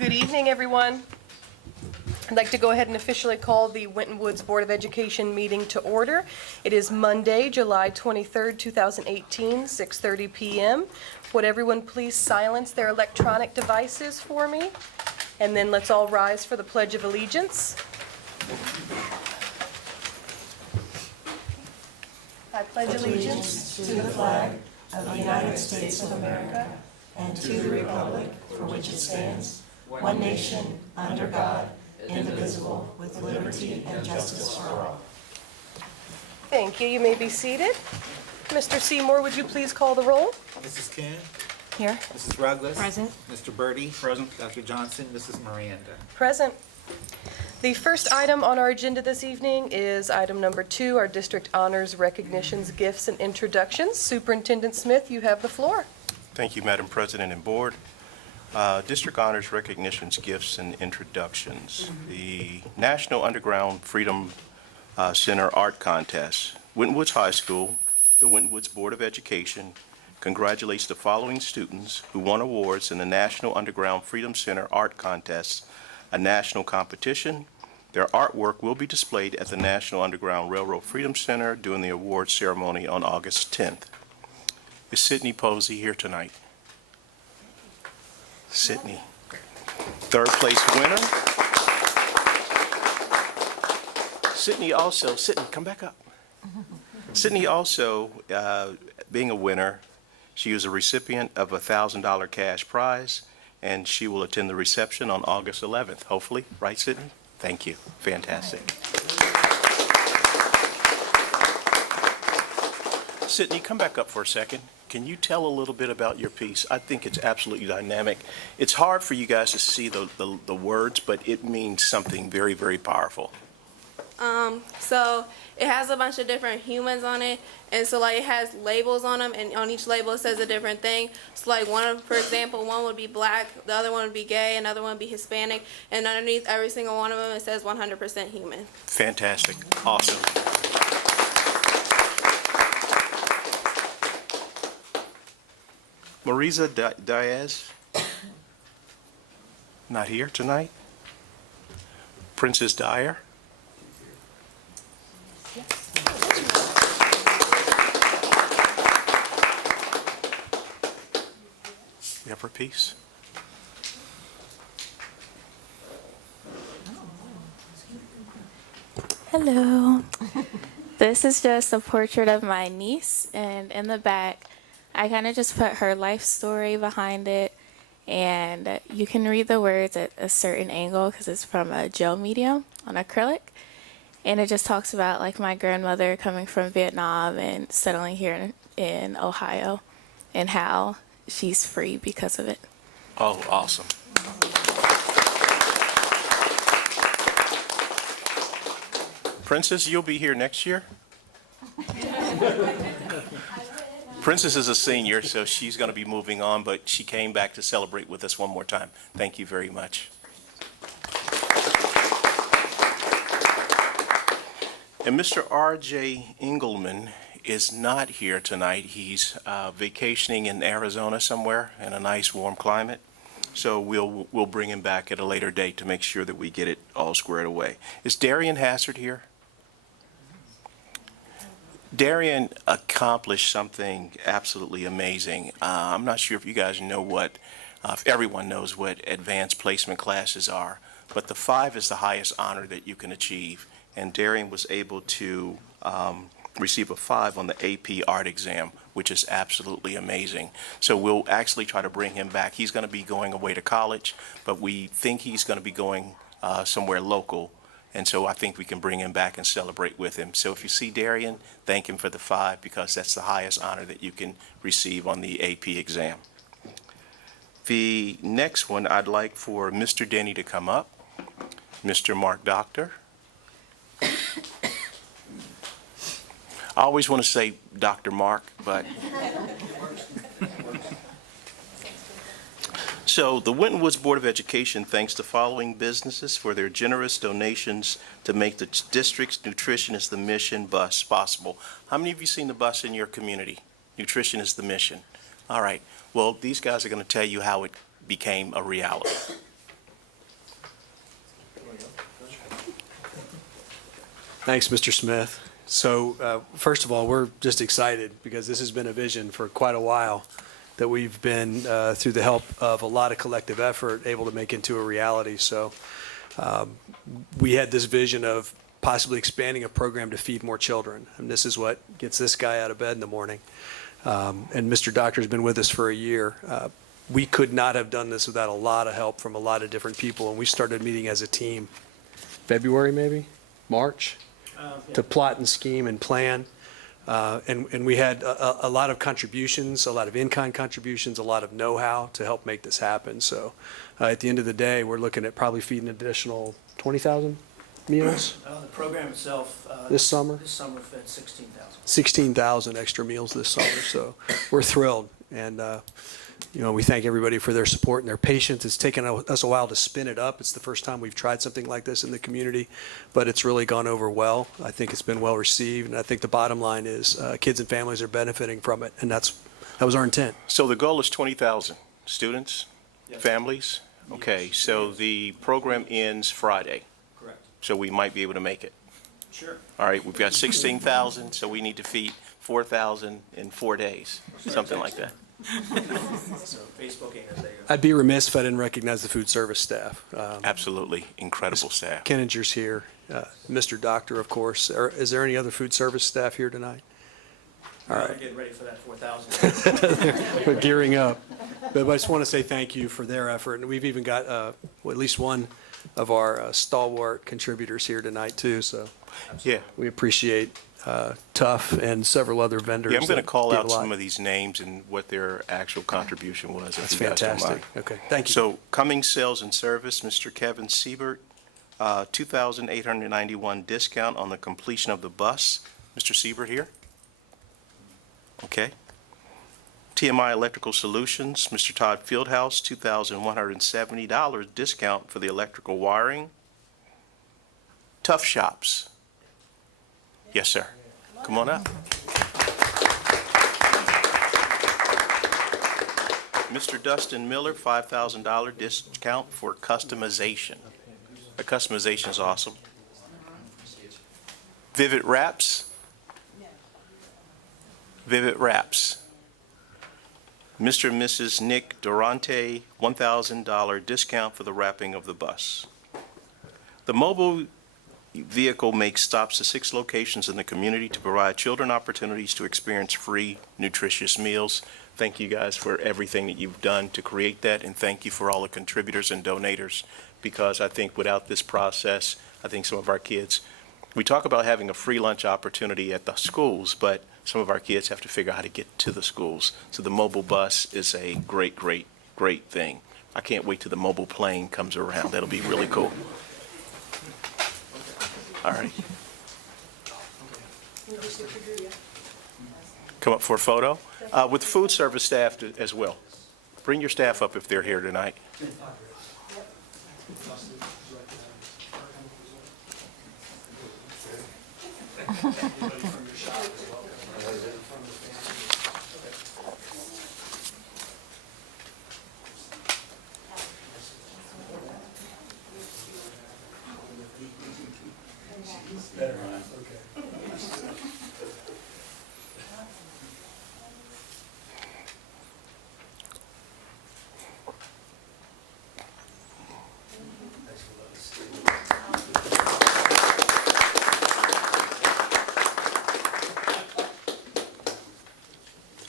Good evening, everyone. I'd like to go ahead and officially call the Winton Woods Board of Education meeting to order. It is Monday, July 23rd, 2018, 6:30 p.m. Would everyone please silence their electronic devices for me? And then let's all rise for the Pledge of Allegiance. I pledge allegiance to the flag of the United States of America and to the republic for which it stands, one nation, under God, indivisible, with liberty and justice for all. Thank you. You may be seated. Mr. Seymour, would you please call the roll? Mrs. Ken? Here. Mrs. Ruggles? Present. Mr. Birdie? Present. Dr. Johnson? Mrs. Miranda? Present. The first item on our agenda this evening is item number 2, our district honors, recognitions, gifts, and introductions. Superintendent Smith, you have the floor. Thank you, Madam President and Board. District Honors Recognitions, Gifts, and Introductions. The National Underground Freedom Center Art Contest. Winton Woods High School, the Winton Woods Board of Education congratulates the following students who won awards in the National Underground Freedom Center Art Contest, a national competition. Their artwork will be displayed at the National Underground Railroad Freedom Center during the awards ceremony on August 10th. Is Sidney Posy here tonight? Sidney. Third place winner. Sidney, come back up. Sidney also, being a winner, she was a recipient of a $1,000 cash prize, and she will attend the reception on August 11th, hopefully. Right, Sidney? Thank you. Fantastic. Sidney, come back up for a second. Can you tell a little bit about your piece? I think it's absolutely dynamic. It's hard for you guys to see the words, but it means something very, very powerful. So it has a bunch of different humans on it, and so like it has labels on them, and on each label it says a different thing. So like for example, one would be black, the other one would be gay, another one would be Hispanic, and underneath every single one of them it says 100% human. Fantastic. Awesome. Marisa Diaz, not here tonight. Princess Dyer. We have her piece. Hello. This is just a portrait of my niece, and in the back I kind of just put her life story behind it, and you can read the words at a certain angle because it's from a gel medium on acrylic, and it just talks about like my grandmother coming from Vietnam and settling here in Ohio and how she's free because of it. Oh, awesome. Princess, you'll be here next year? Princess is a senior, so she's going to be moving on, but she came back to celebrate with us one more time. Thank you very much. And Mr. R.J. Engelman is not here tonight. He's vacationing in Arizona somewhere in a nice warm climate. So we'll bring him back at a later date to make sure that we get it all squared away. Is Darien Hazzard here? Darien accomplished something absolutely amazing. I'm not sure if you guys know if everyone knows what advanced placement classes are, but the 5 is the highest honor that you can achieve. And Darien was able to receive a 5 on the AP art exam, which is absolutely amazing. So we'll actually try to bring him back. He's going to be going away to college, but we think he's going to be going somewhere local. And so I think we can bring him back and celebrate with him. So if you see Darien, thank him for the 5 because that's the highest honor that you can receive on the AP exam. The next one, I'd like for Mr. Denny to come up. Mr. Mark Doctor. I always want to say Dr. Mark, but so the Winton Woods Board of Education thanks the following businesses for their generous donations to make the district's Nutrition is the Mission bus possible. How many of you seen the bus in your community? Nutrition is the Mission. All right. Well, these guys are going to tell you how it became a reality. Thanks, Mr. Smith. So first of all, we're just excited because this has been a vision for quite a while that we've been, through the help of a lot of collective effort, able to make into a reality. So we had this vision of possibly expanding a program to feed more children. And this is what gets this guy out of bed in the morning. And Mr. Doctor's been with us for a year. We could not have done this without a lot of help from a lot of different people. And we started meeting as a team, February maybe, March, to plot and scheme and plan. And we had a lot of contributions, a lot of in-kind contributions, a lot of know-how to help make this happen. So at the end of the day, we're looking at probably feeding an additional 20,000 meals The program itself. this summer. This summer fed 16,000. 16,000 extra meals this summer. So we're thrilled. And, we thank everybody for their support and their patience. It's taken us a while to spin it up. It's the first time we've tried something like this in the community, but it's really gone over well. I think it's been well received. And I think the bottom line is kids and families are benefiting from it. And that was our intent. So the goal is 20,000 students, families? Okay, so the program ends Friday, Correct. so we might be able to make it. Sure. All right, we've got 16,000, so we need to feed 4,000 in 4 days, something like that. So Facebook ain't as they go. I'd be remiss if I didn't recognize the food service staff. Absolutely incredible staff. Kenninger's here, Mr. Doctor, of course. Is there any other food service staff here tonight? All We're right, getting ready for that 4,000. we're gearing up. But I just want to say thank you for their effort. And we've even got at least one of our stalwart contributors here tonight, too. So Yeah. we appreciate Tough and several other vendors. Yeah, I'm going to that call did a out lot. some of these names and what their actual contribution was. if That's you guys don't fantastic. mind. Okay, thank you. So Cummings Sales and Service, Mr. Kevin Siebert, $2,891 discount on the completion of the bus. Mr. Siebert here? Okay. TMI Electrical Solutions, Mr. Todd Fieldhouse, $2,170 discount for the electrical wiring. Tough Shops. Yes, sir. Come on up. Mr. Dustin Miller, $5,000 discount for customization. The customization is awesome. Vivat Wraps. Vivat Wraps. Mr. and Mrs. Nick Durante, $1,000 discount for the wrapping of the bus. The mobile vehicle makes stops to 6 locations in the community to provide children opportunities to experience free, nutritious meals. Thank you guys for everything that you've done to create that, and thank you for all the contributors and donators, because I think without this process, I think some of our kids, we talk about having a free lunch opportunity at the schools, but some of our kids have to figure out how to get to the schools. So the mobile bus is a great, great, great thing. I can't wait till the mobile plane comes around. That'll be really cool. All right. Come up for a photo with food service staff as well. Bring your staff up if they're here tonight.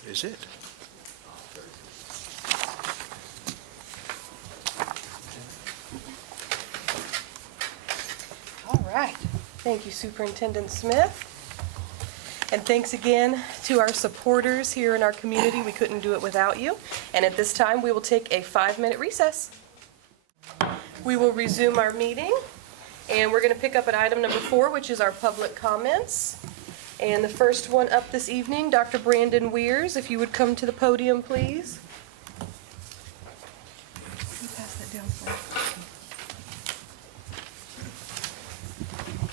Is it? All right. Thank you, Superintendent Smith. And thanks again to our supporters here in our community. We couldn't do it without you. And at this time, we will take a 5-minute recess. We will resume our meeting, and we're going to pick up at item number 4, which is our public comments. And the first one up this evening, Dr. Brandon Weirs, if you would come to the podium, please.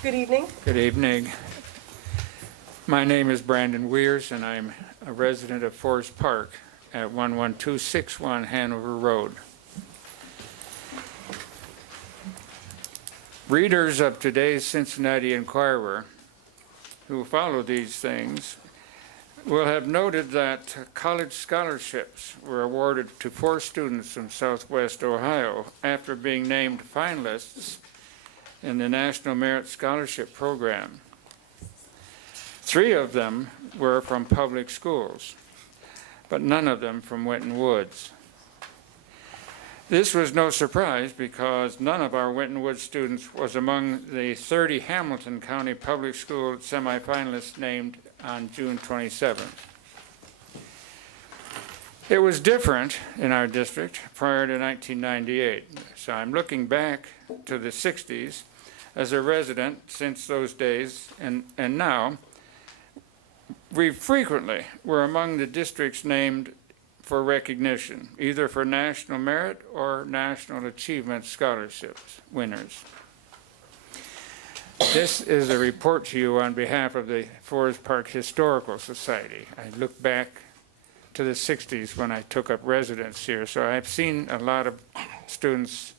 Good evening. Good evening. My name is Brandon Weirs, and I'm a resident of Forest Park at 11261 Hanover Road. Readers of today's Cincinnati Enquirer who follow these things will have noted that college scholarships were awarded to 4 students from Southwest Ohio after being named finalists in the National Merit Scholarship Program. 3 of them were from public schools, but none of them from Winton Woods. This was no surprise because none of our Winton Woods students was among the 30 Hamilton County Public School semifinalists named on June 27th. It was different in our district prior to 1998, so I'm looking back to the 60s as a resident since those days, and now we frequently were among the districts named for recognition, either for national merit or national achievement scholarships winners. This is a report to you on behalf of the Forest Park Historical Society. I look back to the 60s when I took up residence here, so I've seen a lot of students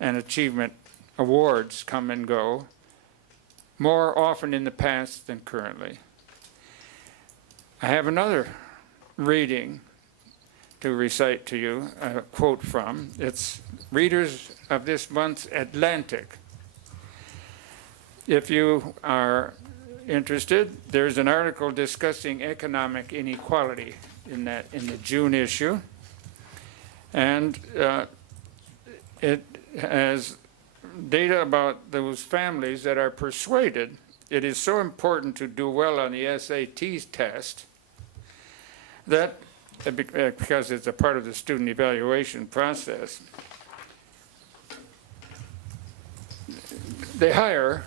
and achievement awards come and go, more often in the past than currently. I have another reading to recite to you, a quote from. It's readers of this month's Atlantic. If you are interested, there's an article discussing economic inequality in the June issue, and it has data about those families that are persuaded it is so important to do well on the SAT test that, because it's a part of the student evaluation process, they hire,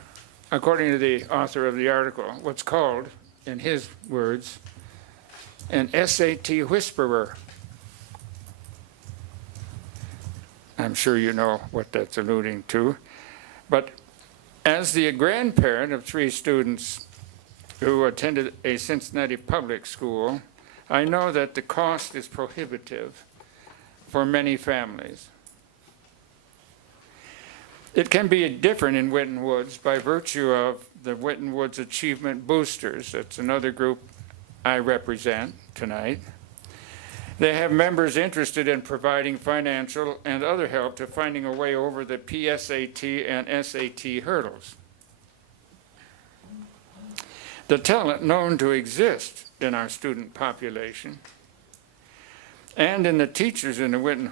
according to the author of the article, what's called, in his words, an SAT whisperer. I'm sure you know what that's alluding to. But as the grandparent of 3 students who attended a Cincinnati public school, I know that the cost is prohibitive for many families. It can be different in Winton Woods by virtue of the Winton Woods Achievement Boosters. That's another group I represent tonight. They have members interested in providing financial and other help to finding a way over the PSAT and SAT hurdles. The talent known to exist in our student population and in the teachers in the Winton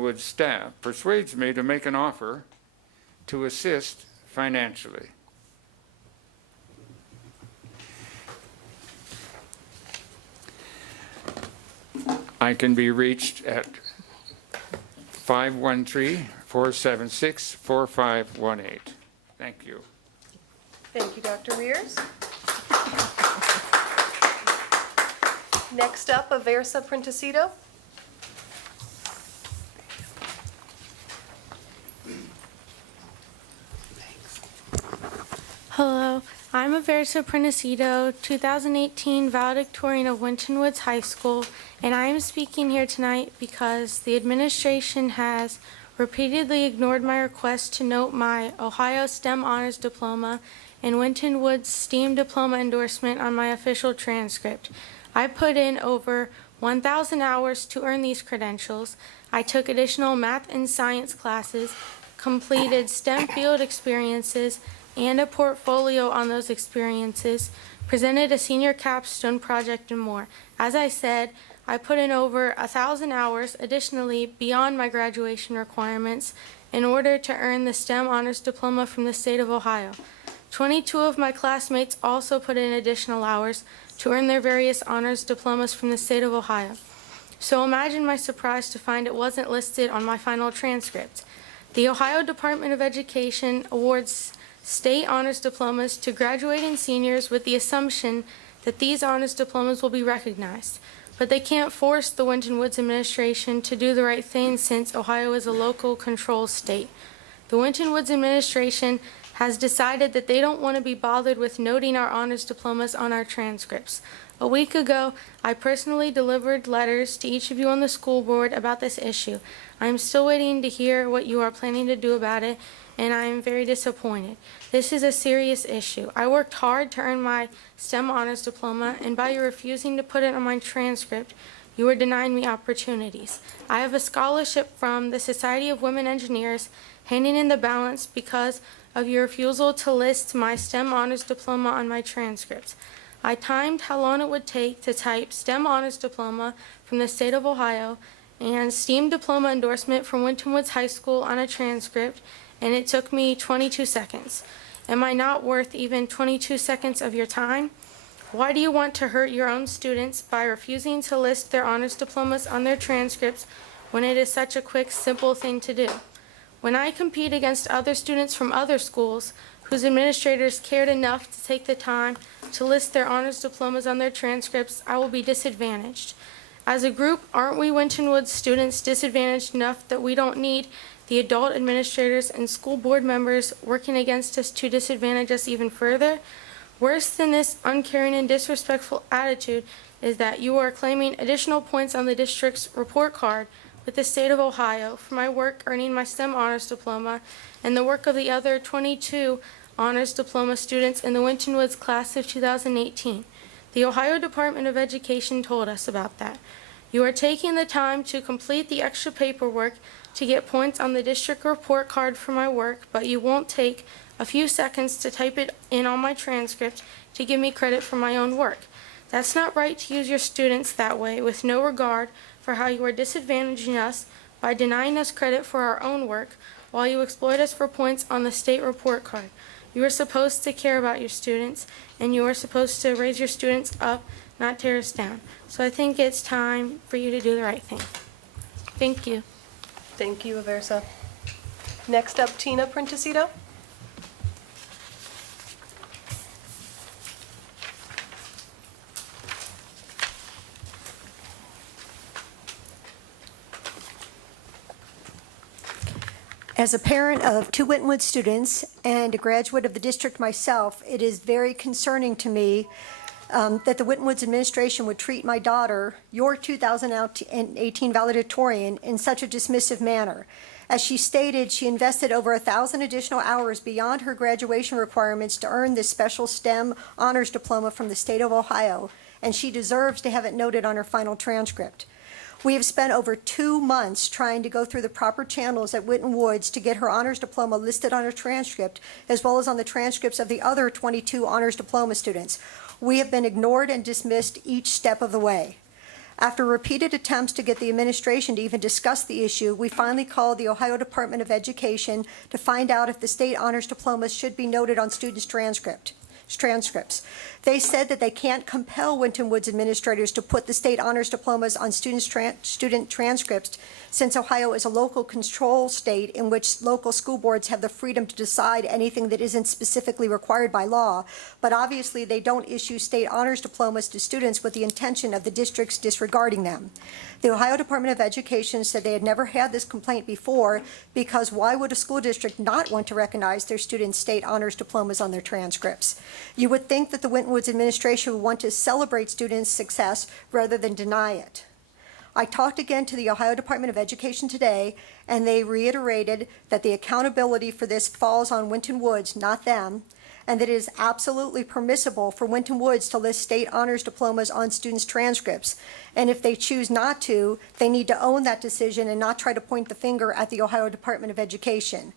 Woods staff persuades me to make an offer to assist financially. I can be reached at 513-476-4518. Thank you. Thank you, Dr. Weers. Next up, Aversa Printesito. Hello, I'm Aversa Printesito, 2018 valedictorian of Winton Woods High School, and I am speaking here tonight because the administration has repeatedly ignored my request to note my Ohio STEM Honors Diploma and Winton Woods STEAM Diploma endorsement on my official transcript. I put in over 1,000 hours to earn these credentials. I took additional math and science classes, completed STEM field experiences, and a portfolio on those experiences, presented a senior capstone project, and more. As I said, I put in over 1,000 hours additionally beyond my graduation requirements in order to earn the STEM Honors Diploma from the state of Ohio. 22 of my classmates also put in additional hours to earn their various honors diplomas from the state of Ohio. So imagine my surprise to find it wasn't listed on my final transcript. The Ohio Department of Education awards state honors diplomas to graduating seniors with the assumption that these honors diplomas will be recognized. But they can't force the Winton Woods administration to do the right thing since Ohio is a local control state. The Winton Woods administration has decided that they don't want to be bothered with noting our honors diplomas on our transcripts. A week ago, I personally delivered letters to each of you on the school board about this issue. I am still waiting to hear what you are planning to do about it, and I am very disappointed. This is a serious issue. I worked hard to earn my STEM honors diploma, and by you refusing to put it on my transcript, you are denying me opportunities. I have a scholarship from the Society of Women Engineers hanging in the balance because of your refusal to list my STEM honors diploma on my transcripts. I timed how long it would take to type STEM honors diploma from the state of Ohio and STEAM diploma endorsement from Winton Woods High School on a transcript, and it took me 22 seconds. Am I not worth even 22 seconds of your time? Why do you want to hurt your own students by refusing to list their honors diplomas on their transcripts when it is such a quick, simple thing to do? When I compete against other students from other schools whose administrators cared enough to take the time to list their honors diplomas on their transcripts, I will be disadvantaged. As a group, aren't we Winton Woods students disadvantaged enough that we don't need the adult administrators and school board members working against us to disadvantage us even further? Worse than this uncaring and disrespectful attitude is that you are claiming additional points on the district's report card with the state of Ohio for my work earning my STEM honors diploma and the work of the other 22 honors diploma students in the Winton Woods class of 2018. The Ohio Department of Education told us about that. You are taking the time to complete the extra paperwork to get points on the district report card for my work, but you won't take a few seconds to type it in on my transcript to give me credit for my own work. That's not right to use your students that way with no regard for how you are disadvantaging us by denying us credit for our own work while you exploit us for points on the state report card. You are supposed to care about your students, and you are supposed to raise your students up, not tear us down. So I think it's time for you to do the right thing. Thank you. Thank you, Aversa. Next up, Tina Printesito. As a parent of two Winton Woods students and a graduate of the district myself, it is very concerning to me that the Winton Woods administration would treat my daughter, your 2018 valedictorian, in such a dismissive manner. As she stated, she invested over 1,000 additional hours beyond her graduation requirements to earn this special STEM honors diploma from the state of Ohio, and she deserves to have it noted on her final transcript. We have spent over 2 months trying to go through the proper channels at Winton Woods to get her honors diploma listed on her transcript, as well as on the transcripts of the other 22 honors diploma students. We have been ignored and dismissed each step of the way. After repeated attempts to get the administration to even discuss the issue, we finally called the Ohio Department of Education to find out if the state honors diplomas should be noted on students' transcripts. They said that they can't compel Winton Woods administrators to put the state honors diplomas on student transcripts, since Ohio is a local control state in which local school boards have the freedom to decide anything that isn't specifically required by law. But obviously they don't issue state honors diplomas to students with the intention of the districts disregarding them. The Ohio Department of Education said they had never had this complaint before, because why would a school district not want to recognize their students' state honors diplomas on their transcripts? You would think that the Winton Woods administration would want to celebrate students' success rather than deny it. I talked again to the Ohio Department of Education today, and they reiterated that the accountability for this falls on Winton Woods, not them, and that it is absolutely permissible for Winton Woods to list state honors diplomas on students' transcripts. And if they choose not to, they need to own that decision and not try to point the finger at the Ohio Department of Education.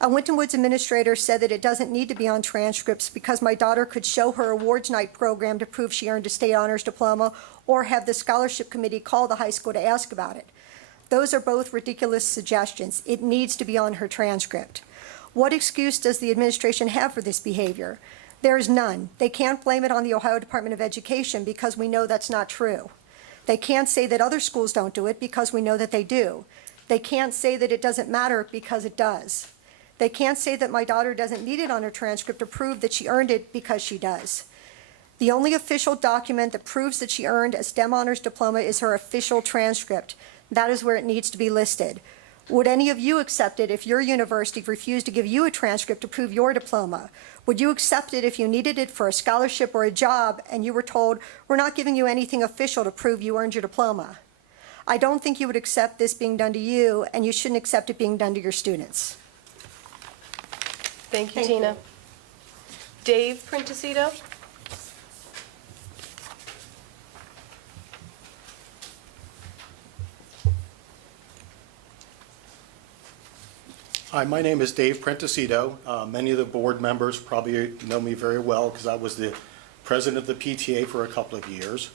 A Winton Woods administrator said that it doesn't need to be on transcripts because my daughter could show her awards night program to prove she earned a state honors diploma, or have the scholarship committee call the high school to ask about it. Those are both ridiculous suggestions. It needs to be on her transcript. What excuse does the administration have for this behavior? There is none. They can't blame it on the Ohio Department of Education because we know that's not true. They can't say that other schools don't do it because we know that they do. They can't say that it doesn't matter because it does. They can't say that my daughter doesn't need it on her transcript to prove that she earned it because she does. The only official document that proves that she earned a STEM honors diploma is her official transcript. That is where it needs to be listed. Would any of you accept it if your university refused to give you a transcript to prove your diploma? Would you accept it if you needed it for a scholarship or a job and you were told, we're not giving you anything official to prove you earned your diploma? I don't think you would accept this being done to you, and you shouldn't accept it being done to your students. Thank you, Thank Tina. you. Dave Printesito? Hi, my name is Dave Prentesito. Many of the board members probably know me very well because I was the president of the PTA for a couple of years.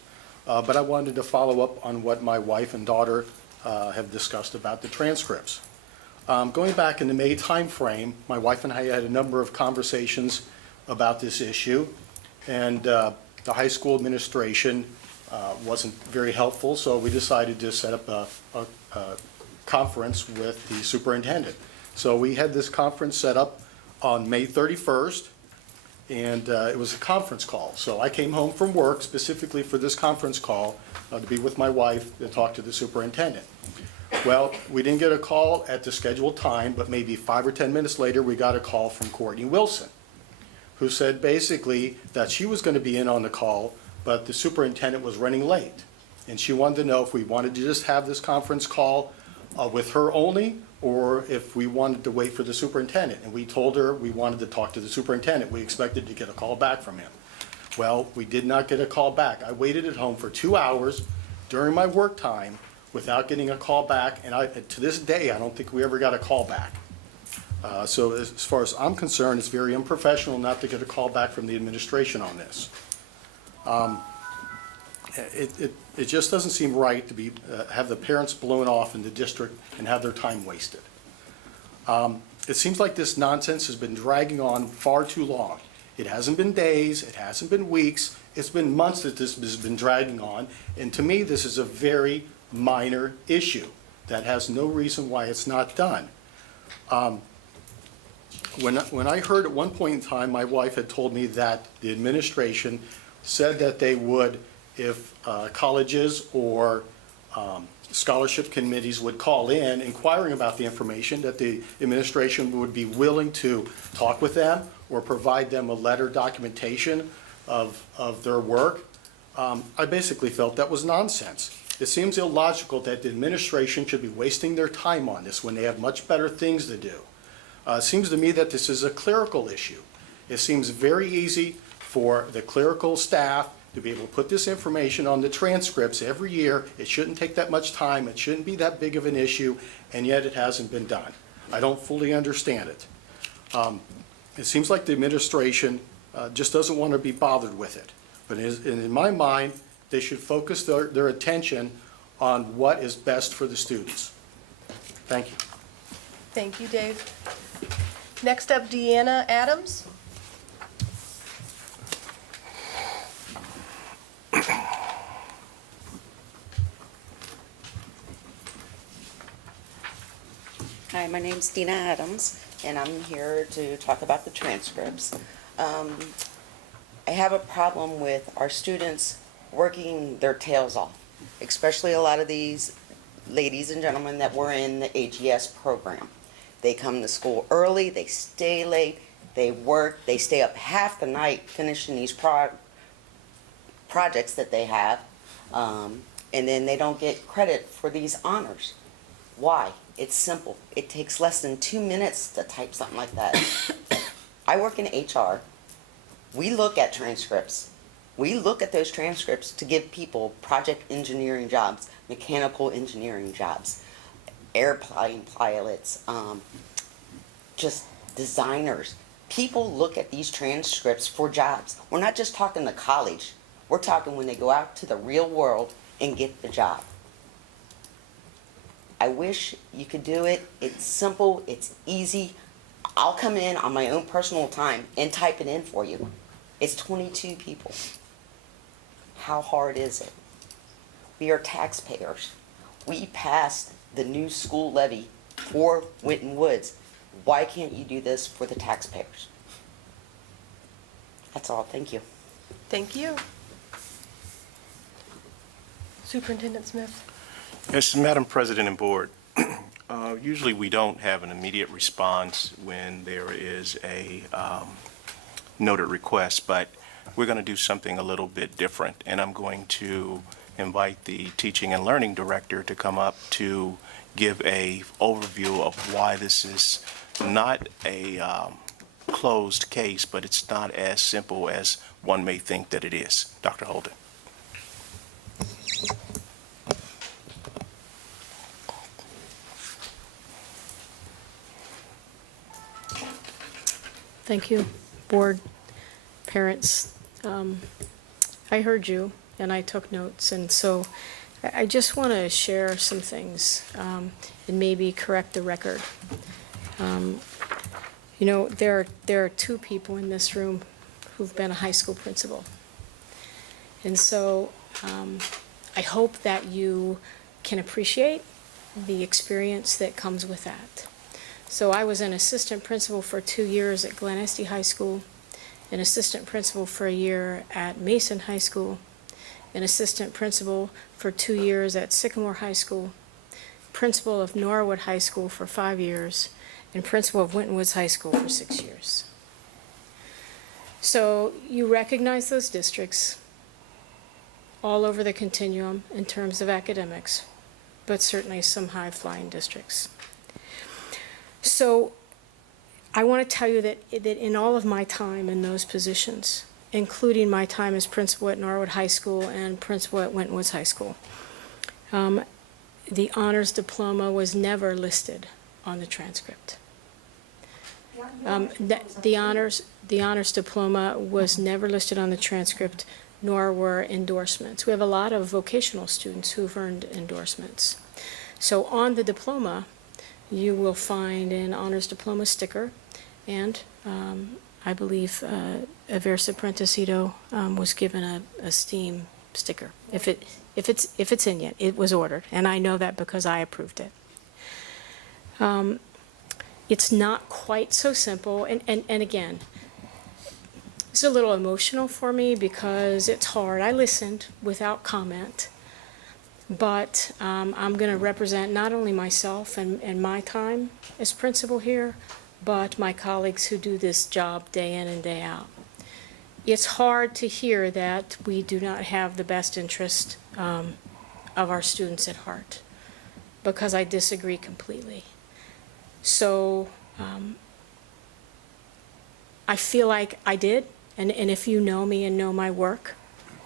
But I wanted to follow up on what my wife and daughter have discussed about the transcripts. Going back in the May timeframe, my wife and I had a number of conversations about this issue, and the high school administration wasn't very helpful, so we decided to set up a conference with the superintendent. So we had this conference set up on May 31st, and it was a conference call. So I came home from work specifically for this conference call to be with my wife to talk to the superintendent. Well, we didn't get a call at the scheduled time, but maybe 5 or 10 minutes later, we got a call from Courtney Wilson, who said basically that she was going to be in on the call, but the superintendent was running late. And she wanted to know if we wanted to just have this conference call with her only, or if we wanted to wait for the superintendent. And we told her we wanted to talk to the superintendent. We expected to get a call back from him. Well, we did not get a call back. I waited at home for 2 hours during my work time without getting a call back, and to this day, I don't think we ever got a call back. So as far as I'm concerned, it's very unprofessional not to get a call back from the administration on this. It just doesn't seem right to be have the parents blown off in the district and have their time wasted. It seems like this nonsense has been dragging on far too long. It hasn't been days, it hasn't been weeks, it's been months that this has been dragging on, and to me, this is a very minor issue that has no reason why it's not done. When I heard at one point in time, my wife had told me that the administration said that they would, if colleges or scholarship committees would call in inquiring about the information, that the administration would be willing to talk with them or provide them a letter documentation of their work. I basically felt that was nonsense. It seems illogical that the administration should be wasting their time on this when they have much better things to do. It seems to me that this is a clerical issue. It seems very easy for the clerical staff to be able to put this information on the transcripts every year. It shouldn't take that much time. It shouldn't be that big of an issue, and yet it hasn't been done. I don't fully understand it. It seems like the administration just doesn't want to be bothered with it. But in my mind, they should focus their attention on what is best for the students. Thank you. Thank you, Dave. Next up, Deanna Adams. Hi, my name's Deanna Adams, and I'm here to talk about the transcripts. I have a problem with our students working their tails off, especially a lot of these ladies and gentlemen that were in the AGS program. They come to school early, they stay late, they work, they stay up half the night finishing these projects that they have, and then they don't get credit for these honors. Why? It's simple. It takes less than 2 minutes to type something like that. I work in HR. We look at transcripts. We look at those transcripts to give people project engineering jobs, mechanical engineering jobs, airplane pilots, just designers. People look at these transcripts for jobs. We're not just talking to college. We're talking when they go out to the real world and get the job. I wish you could do it. It's simple, it's easy. I'll come in on my own personal time and type it in for you. It's 22 people. How hard is it? We are taxpayers. We passed the new school levy for Winton Woods. Why can't you do this for the taxpayers? That's all. Thank you. Thank you. Superintendent Smith. Yes, Madam President and Board, Usually we don't have an immediate response when there is a noted request, but we're going to do something a little bit different, and I'm going to invite the teaching and learning director to come up to give a overview of why this is not a closed case, but it's not as simple as one may think that it is. Dr. Holden. Thank you, board, parents. I heard you and I took notes, and so I just want to share some things and maybe correct the record. You know, there are two people in this room who've been a high school principal. And so I hope that you can appreciate the experience that comes with that. So I was an assistant principal for 2 years at Glen Estee High School, an assistant principal for a year at Mason High School, an assistant principal for 2 years at Sycamore High School, principal of Norwood High School for 5 years, and principal of Winton Woods High School for 6 years. So you recognize those districts all over the continuum in terms of academics, but certainly some high-flying districts. So I want to tell you that in all of my time in those positions, including my time as principal at Norwood High School and principal at Winton Woods High School, the honors diploma was never listed on the transcript. The honors diploma was never listed on the transcript, nor were endorsements. We have a lot of vocational students who've earned endorsements. So on the diploma, you will find an honors diploma sticker, and I believe Aversa Prentesito was given a STEAM sticker. If it's in yet, it was ordered, and I know that because I approved it. It's not quite so simple, and again, it's a little emotional for me because it's hard. I listened without comment, but I'm going to represent not only myself and my time as principal here, but my colleagues who do this job day in and day out. It's hard to hear that we do not have the best interest of our students at heart, because I disagree completely. So I feel like I did, and if you know me and know my work,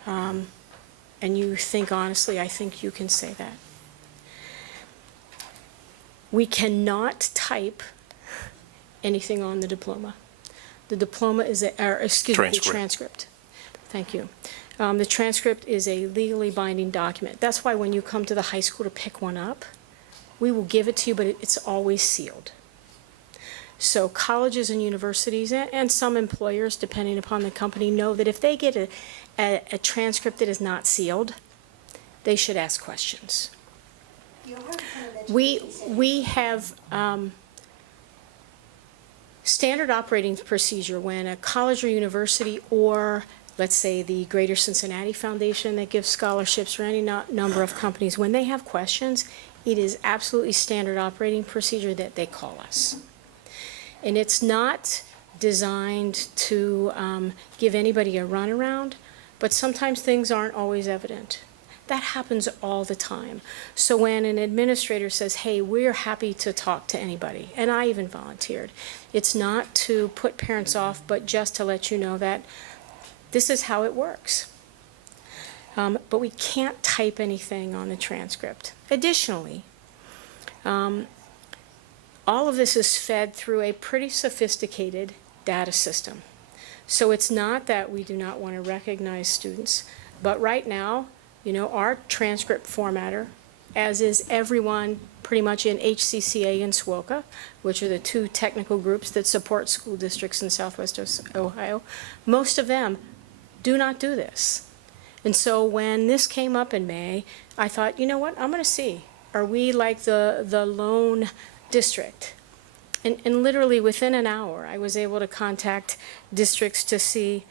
and you think honestly, I think you can say that. We cannot type anything on the diploma. The diploma is the transcript. Thank you. The transcript is a legally binding document. That's why when you come to the high school to pick one up, we will give it to you, but it's always sealed. So colleges and universities and some employers, depending upon the company, know that if they get a transcript that is not sealed, they should ask questions. We have standard operating procedure when a college or university, or let's say the Greater Cincinnati Foundation that gives scholarships, or any number of companies, when they have questions, it is absolutely standard operating procedure that they call us. And it's not designed to give anybody a runaround, but sometimes things aren't always evident. That happens all the time. So when an administrator says, hey, we're happy to talk to anybody, and I even volunteered, it's not to put parents off, but just to let you know that this is how it works. But we can't type anything on the transcript. Additionally, all of this is fed through a pretty sophisticated data system. So it's not that we do not want to recognize students, but right now, you know, our transcript formatter, as is everyone pretty much in HCCA and SWOCA, which are the two technical groups that support school districts in Southwest Ohio, most of them do not do this. And so when this came up in May, I thought, you know what, I'm going to see. Are we like the lone district? And literally within an hour, I was able to contact districts to see,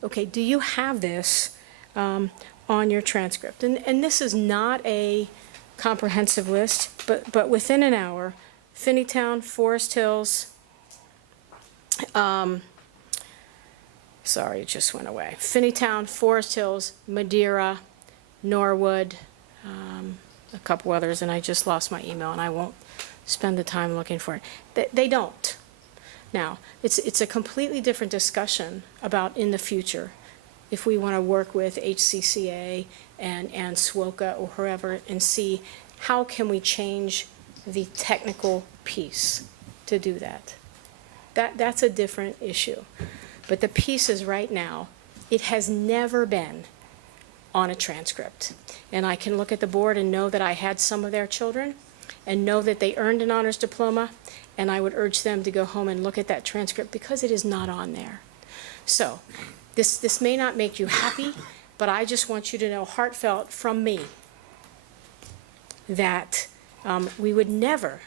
okay, do you have this on your transcript? And this is not a comprehensive list, but within an hour, Finneytown, Forest Hills, sorry, it just went away. Finneytown, Forest Hills, Madeira, Norwood, a couple others, and I just lost my email, and I won't spend the time looking for it. They don't. Now, it's a completely different discussion about in the future, if we want to work with HCCA and SWOCA or whoever and see how can we change the technical piece to do that. That's a different issue. But the pieces right now, it has never been on a transcript. And I can look at the board and know that I had some of their children and know that they earned an honors diploma, and I would urge them to go home and look at that transcript because it is not on there. So this may not make you happy, but I just want you to know heartfelt from me that we would never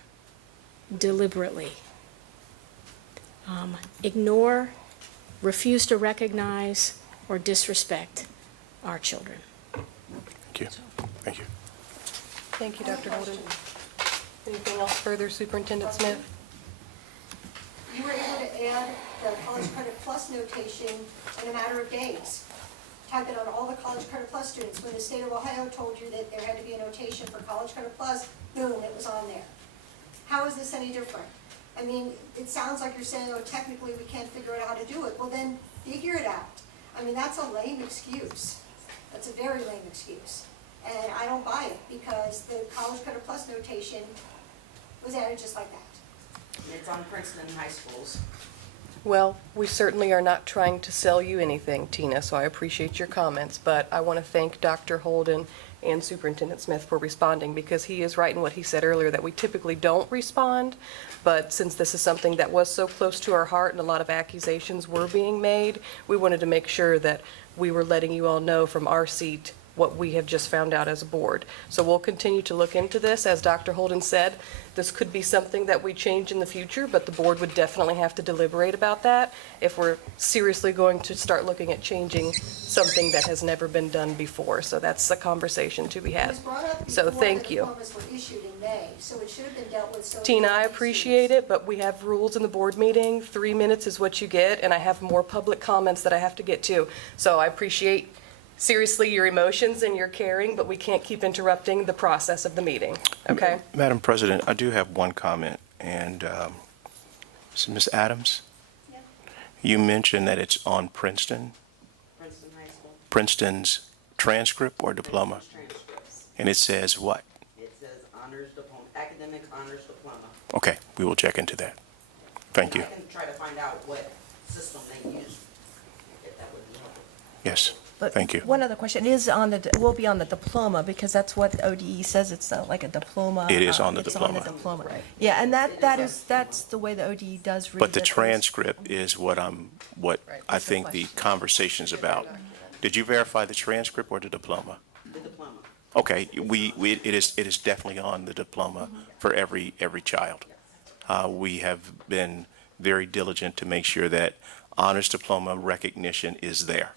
deliberately ignore, refuse to recognize, or disrespect our children. Thank you. Thank you. Thank you, Dr. Holden. Anything else further, Superintendent Smith? You were able to add the College Credit Plus notation in a matter of days. Type it on all the College Credit Plus students. When the state of Ohio told you that there had to be a notation for College Credit Plus, boom, it was on there. How is this any different? I mean, it sounds like you're saying, oh, technically we can't figure out how to do it. Well, then figure it out. I mean, that's a lame excuse. That's a very lame excuse. And I don't buy it because the College Credit Plus notation was added just like that. It's on Princeton high schools. Well, we certainly are not trying to sell you anything, Tina, so I appreciate your comments, but I want to thank Dr. Holden and Superintendent Smith for responding, because he is right in what he said earlier, that we typically don't respond, but since this is something that was so close to our heart and a lot of accusations were being made, we wanted to make sure that we were letting you all know from our seat what we have just found out as a board. So we'll continue to look into this. As Dr. Holden said, this could be something that we change in the future, but the board would definitely have to deliberate about that if we're seriously going to start looking at changing something that has never been done before. So that's a conversation to be It had. was brought up So before thank the you. diplomas were issued in May, so it should have been dealt with so. Tina, I appreciate it, but we have rules in the board meeting. 3 minutes is what you get, and I have more public comments that I have to get to. So I appreciate seriously your emotions and your caring, but we can't keep interrupting the process of the meeting, okay? Madam President, I do have one comment, and so Ms. Adams? Yeah. You mentioned that it's on Princeton, Princeton High School. Princeton's transcript or diploma, Transcripts. and it says what? It says honors diploma, academic honors diploma. Okay, we will check into that. Thank you. I can try to find out what system they use, if that would be helpful. Yes, But thank you. one other question, it is on the, will be on the diploma, because that's what ODE says, it's like a diploma. It is on the It's on the diploma. diploma. Yeah, and that's the way the ODE does read. But the it. transcript is what I That's the think the question. conversation's about. Did you verify the transcript or the diploma? The diploma. Okay, it is definitely on the diploma for every child. We have been very diligent to make sure that honors diploma recognition is there.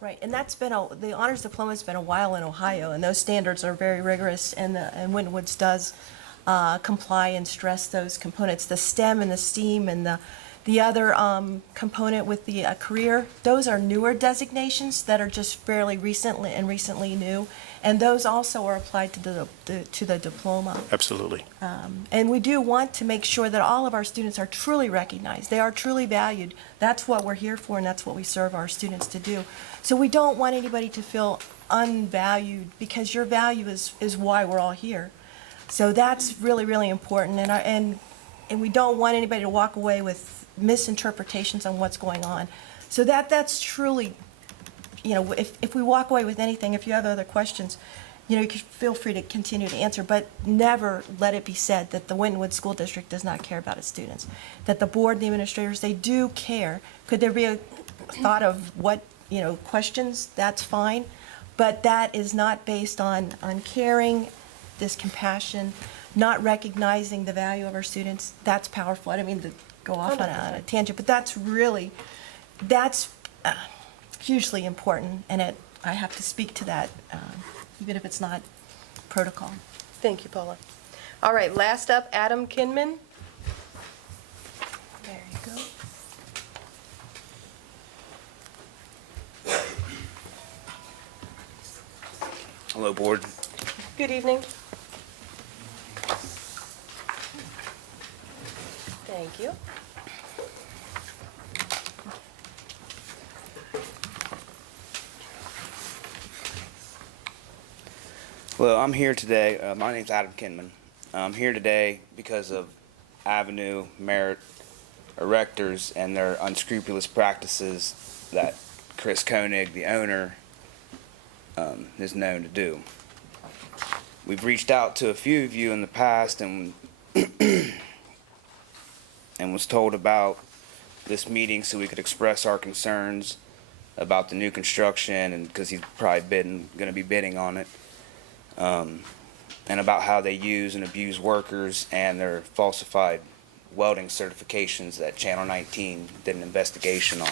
Right, and that's been, the honors diploma has been a while in Ohio, and those standards are very rigorous, and Winton Woods does comply and stress those components. The STEM and the STEAM and the other component with the career, those are newer designations that are just fairly recently new, and those also are applied to the diploma. Absolutely. And we do want to make sure that all of our students are truly recognized. They are truly valued. That's what we're here for, and that's what we serve our students to do. So we don't want anybody to feel unvalued, because your value is why we're all here. So that's really, really important, and we don't want anybody to walk away with misinterpretations on what's going on. So that's truly, if we walk away with anything, if you have other questions, you can feel free to continue to answer, but never let it be said that the Winton Woods School District does not care about its students. That the board, the administrators, they do care. Could there be a thought of what, questions? That's fine, but that is not based on caring, this compassion, not recognizing the value of our students. That's powerful. I don't mean to go off on a tangent, but that's hugely important, and I have to speak to that, even if it's not protocol. Thank you, Paula. All right, last up, Adam Kingman. There you go. Hello, Board. Good evening. Thank you. Well, I'm here today. My name's Adam Kingman. I'm here today because of Avenue Merit Erectors and their unscrupulous practices that Chris Koenig, the owner, is known to do. We've reached out to a few of you in the past and and was told about this meeting so we could express our concerns about the new construction, and because he's probably going to be bidding on it. And about how they use and abuse workers and their falsified welding certifications that Channel 19 did an investigation on.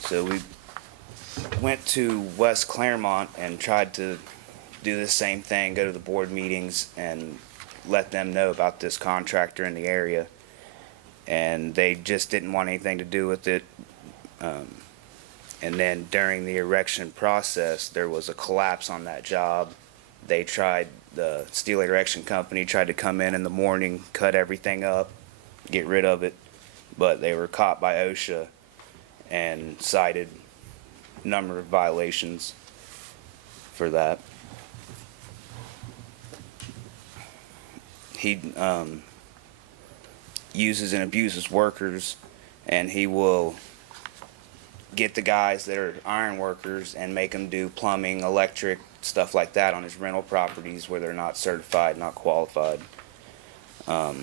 So we went to West Claremont and tried to do the same thing, go to the board meetings and let them know about this contractor in the area, and they just didn't want anything to do with it. And then during the erection process, there was a collapse on that job. The steel erection company tried to come in the morning, cut everything up, get rid of it, but they were caught by OSHA and cited a number of violations for that. He uses and abuses workers, and he will get the guys that are iron workers and make them do plumbing, electric, stuff like that on his rental properties where they're not certified, not qualified. I'll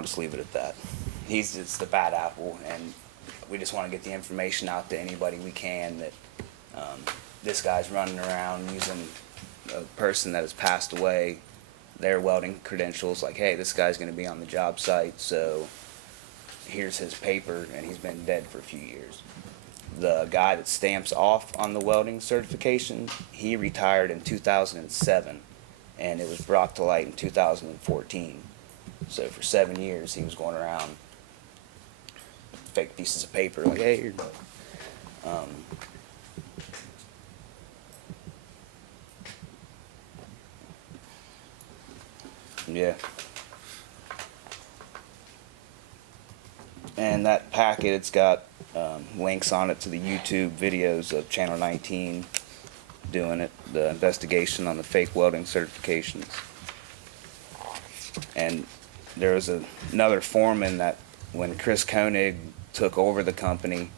just leave it at that. He's just the bad apple, and we just want to get the information out to anybody we can that this guy's running around using a person that has passed away, their welding credentials, like, hey, this guy's going to be on the job site, so here's his paper, and he's been dead for a few years. The guy that stamps off on the welding certification, he retired in 2007, and it was brought to light in 2014. So for 7 years, he was going around fake pieces of paper, like, hey, you're... Yeah. And that packet, it's got links on it to the YouTube videos of Channel 19 doing it, the investigation on the fake welding certifications. And there was another foreman that when Chris Koenig took over the company,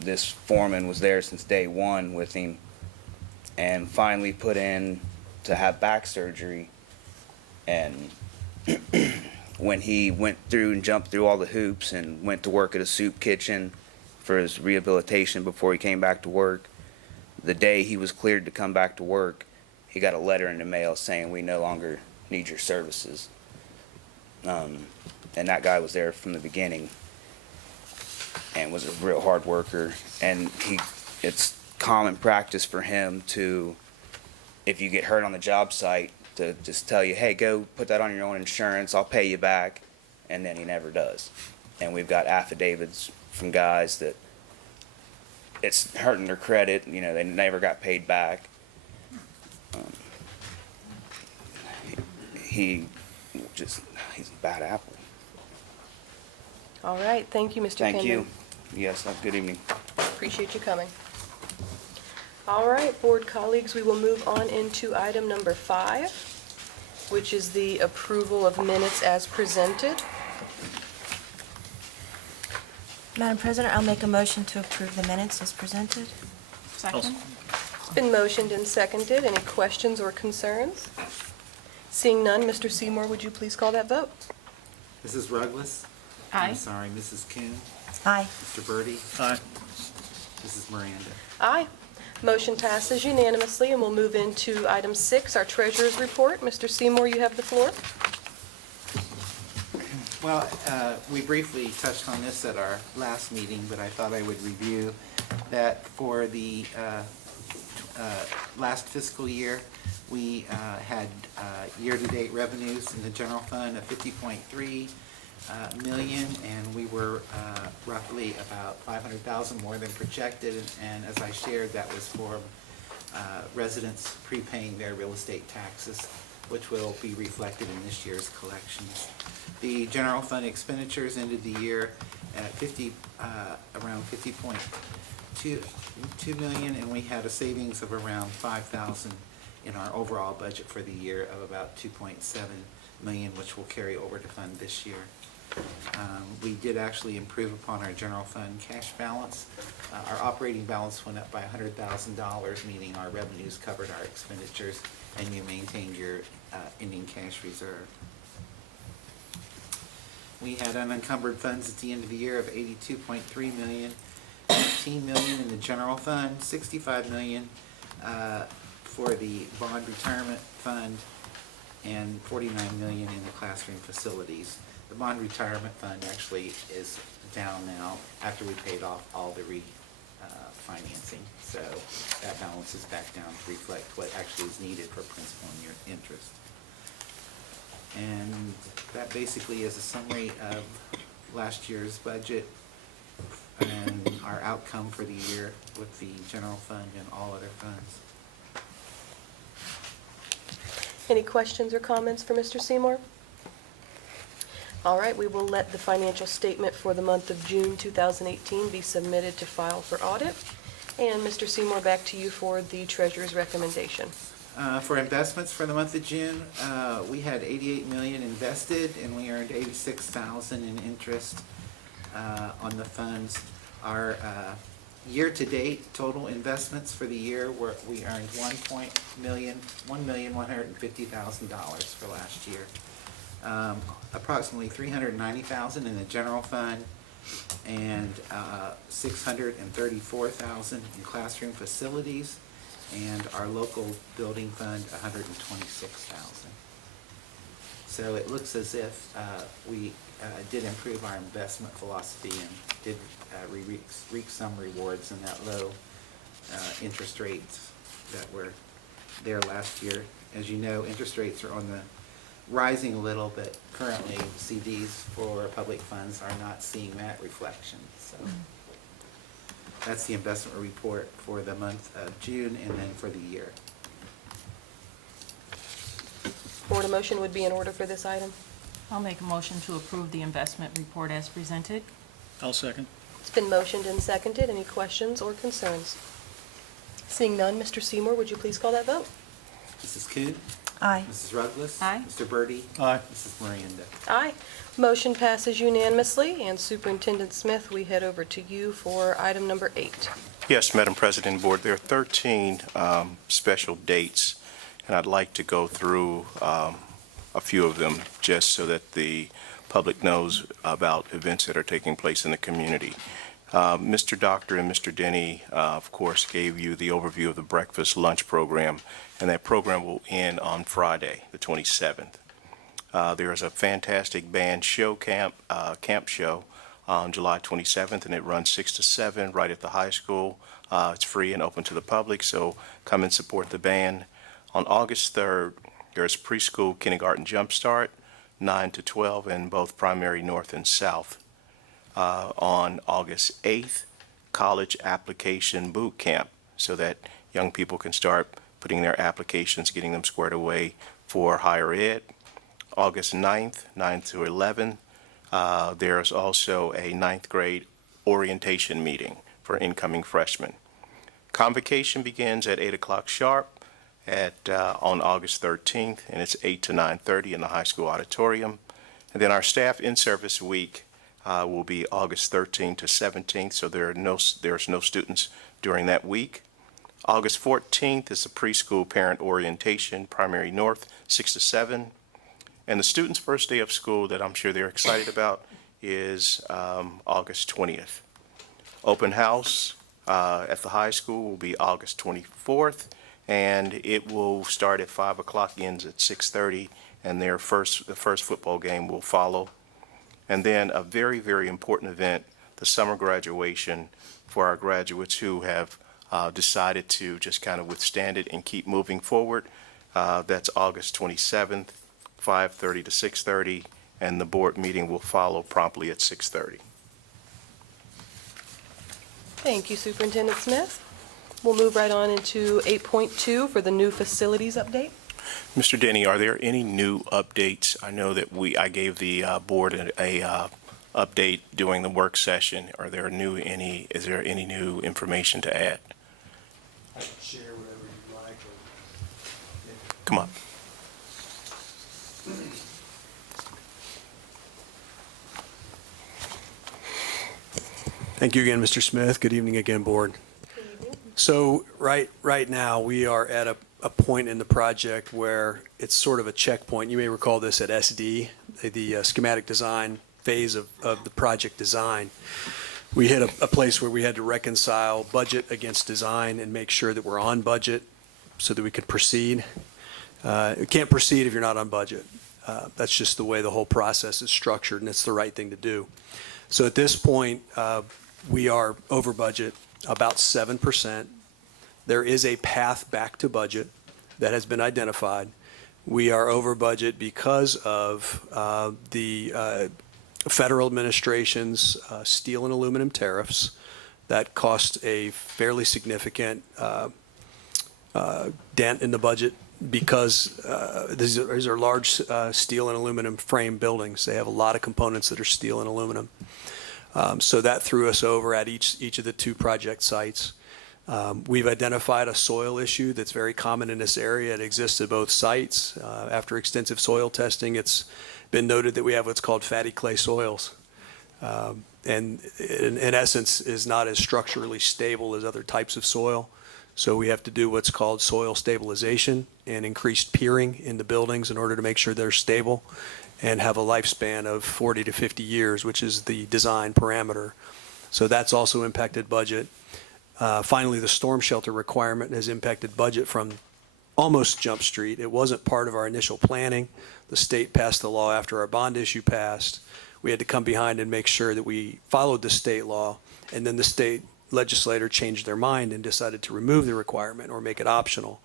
this foreman was there since day one with him and finally put in to have back surgery, and when he went through and jumped through all the hoops and went to work at a soup kitchen for his rehabilitation before he came back to work, the day he was cleared to come back to work, he got a letter in the mail saying, we no longer need your services. And that guy was there from the beginning and was a real hard worker, and it's common practice for him to, if you get hurt on the job site, to just tell you, hey, go put that on your own insurance, I'll pay you back, and then he never does. And we've got affidavits from guys that it's hurting their credit, you know, they never got paid back. He's a bad apple. All right, thank you, Mr. Kingman. Thank you. Yes, have a good evening. Appreciate you coming. All right, board colleagues, we will move on into item number 5, which is the approval of minutes as presented. Madam President, I'll make a motion to approve the minutes as presented. Second. It's been motioned and seconded. Any questions or concerns? Seeing none, Mr. Seymour, would you please call that vote? Mrs. Ruggles? Aye. I'm sorry, Mrs. King? Aye. Mr. Birdie? Aye. Mrs. Miranda? Aye. Motion passes unanimously, and we'll move into item 6, our treasurer's report. Mr. Seymour, you have the floor. Well, we briefly touched on this at our last meeting, but I thought I would review that for the last fiscal year, we had year-to-date revenues in the general fund of 50.3 million, and we were roughly about 500,000 more than projected, and as I shared, that was for residents prepaying their real estate taxes, which will be reflected in this year's collections. The general fund expenditures ended the year at around 50.2 million, and we had a savings of around 5,000 in our overall budget for the year of about 2.7 million, which will carry over to fund this year. We did actually improve upon our general fund cash balance. Our operating balance went up by $100,000, meaning our revenues covered our expenditures, and you maintained your ending cash reserve. We had unencumbered funds at the end of the year of 82.3 million, 18 million in the general fund, 65 million for the bond retirement fund, and 49 million in the classroom facilities. The bond retirement fund actually is down now after we paid off all the refinancing, so that balance is back down to reflect what actually is needed for principal and your interest. And that basically is a summary of last year's budget and our outcome for the year with the general fund and all other funds. Any questions or comments for Mr. Seymour? All right, we will let the financial statement for the month of June 2018 be submitted to file for audit. And Mr. Seymour, back to you for the treasurer's recommendation. For investments for the month of June, we had 88 million invested, and we earned 86,000 in interest on the funds. Our year-to-date total investments for the year we earned $1,150,000 for last year. Approximately 390,000 in the general fund, and 634,000 in classroom facilities, and our local building fund 126,000. So it looks as if we did improve our investment philosophy and did reap some rewards in that low interest rates that were there last year. As you know, interest rates are on the rising a little, but currently CDs for public funds are not seeing that reflection. So that's the investment report for the month of June and then for the year. Board, a motion would be in order for this item. I'll make a motion to approve the investment report as presented. I'll second. It's been motioned and seconded. Any questions or concerns? Seeing none, Mr. Seymour, would you please call that vote? Mrs. Kuhn? Aye. Mrs. Ruggles? Aye. Mr. Birdie? Aye. Mrs. Miranda? Aye. Motion passes unanimously, and Superintendent Smith, we head over to you for item number 8. Yes, Madam President and Board, there are 13 special dates, and I'd like to go through a few of them just so that the public knows about events that are taking place in the community. Mr. Doctor and Mr. Denny, of course, gave you the overview of the breakfast lunch program, and that program will end on Friday, the 27th. There is a fantastic band show camp show on July 27th, and it runs 6 to 7 right at the high school. It's free and open to the public, so come and support the band. On August 3rd, there's preschool kindergarten jumpstart, 9 to 12 in both primary north and south. On August 8th, college application boot camp, so that young people can start putting their applications, getting them squared away for higher ed. August 9th, 9th to 11th, there's also a 9th grade orientation meeting for incoming freshmen. Convocation begins at 8 o'clock sharp on August 13th, and it's 8 to 9:30 in the high school auditorium. And then our staff in-service week will be August 13th to 17th, so there's no students during that week. August 14th is the preschool parent orientation, primary north, 6 to 7. And the students' first day of school that I'm sure they're excited about is August 20th. Open house at the high school will be August 24th, and it will start at 5 o'clock, ends at 6:30, and the first football game will follow. And then a very, very important event, the summer graduation for our graduates who have decided to just kind of withstand it and keep moving forward. That's August 27th, 5:30 to 6:30, and the board meeting will follow promptly at 6:30. Thank you, Superintendent Smith. We'll move right on into 8.2 for the new facilities update. Mr. Denny, are there any new updates? I know that I gave the board a update during the work session. Is there any new information to add? I can share whatever you'd like. Come on. Thank you again, Mr. Smith. Good evening again, board. So right now, we are at a point in the project where it's sort of a checkpoint. You may recall this at SD, the schematic design phase of the project design. We hit a place where we had to reconcile budget against design and make sure that we're on budget so that we could proceed. You can't proceed if you're not on budget. That's just the way the whole process is structured, and it's the right thing to do. So at this point, we are over budget about 7%. There is a path back to budget that has been identified. We are over budget because of the federal administration's steel and aluminum tariffs that cost a fairly significant dent in the budget because these are large steel and aluminum frame buildings. They have a lot of components that are steel and aluminum. So that threw us over at each of the two project sites. We've identified a soil issue that's very common in this area. It exists at both sites. After extensive soil testing, it's been noted that we have what's called fatty clay soils. And in essence is not as structurally stable as other types of soil. So we have to do what's called soil stabilization and increased peering in the buildings in order to make sure they're stable and have a lifespan of 40 to 50 years, which is the design parameter. So that's also impacted budget. Finally, the storm shelter requirement has impacted budget from almost Jump Street. It wasn't part of our initial planning. The state passed the law after our bond issue passed. We had to come behind and make sure that we followed the state law, and then the state legislator changed their mind and decided to remove the requirement or make it optional.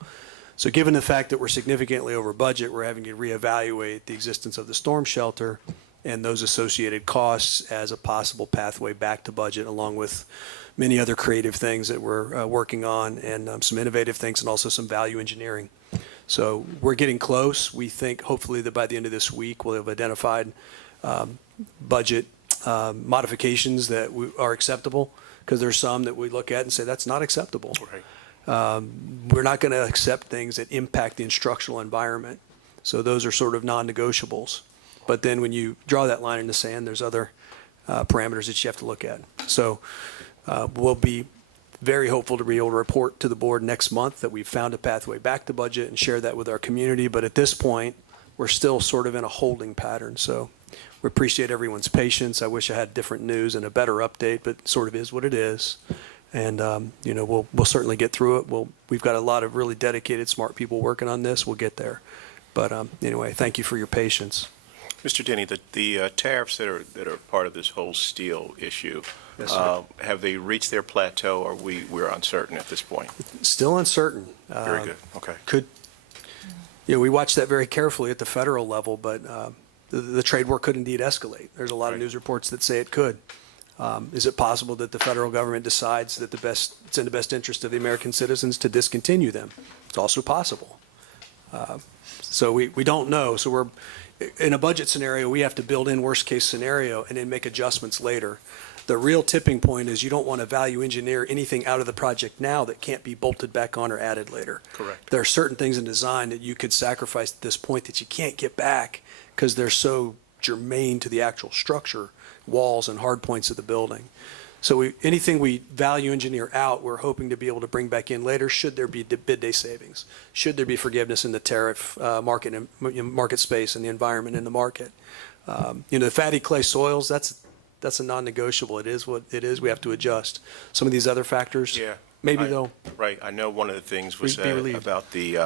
So given the fact that we're significantly over budget, we're having to reevaluate the existence of the storm shelter and those associated costs as a possible pathway back to budget, along with many other creative things that we're working on and some innovative things and also some value engineering. So we're getting close. We think hopefully that by the end of this week, we'll have identified budget modifications that are acceptable, because there's some that we look at and say that's not acceptable. Right. We're not going to accept things that impact the instructional environment. So those are sort of non-negotiables. But then when you draw that line in the sand, there's other parameters that you have to look at. So we'll be very hopeful to be able to report to the board next month that we've found a pathway back to budget and share that with our community. But at this point, we're still sort of in a holding pattern. So we appreciate everyone's patience. I wish I had different news and a better update, but it sort of is what it is. And, we'll certainly get through it. We've got a lot of really dedicated, smart people working on this. We'll get there. But anyway, thank you for your patience. Mr. Denny, the tariffs that are part of this whole steel issue, Yes, sir. have they reached their plateau, or we're uncertain at this point? Still uncertain. Very good. Okay. We watch that very carefully at the federal level, but the trade war could indeed escalate. There's a lot of news reports that say it could. Is it possible that the federal government decides that it's in the best interest of the American citizens to discontinue them? It's also possible. So we don't know. So we're in a budget scenario, we have to build in worst case scenario and then make adjustments later. The real tipping point is you don't want to value engineer anything out of the project now that can't be bolted back on or added later. Correct. There are certain things in design that you could sacrifice at this point that you can't get back because they're so germane to the actual structure, walls and hard points of the building. So anything we value engineer out, we're hoping to be able to bring back in later should there be bid day savings, should there be forgiveness in the tariff market and market space and the environment in the market. The fatty clay soils, that's that's a non-negotiable. It is what it is. We have to adjust. Some of these other factors, Yeah. maybe I- they'll, Right, I know one of the things was Be relieved. about the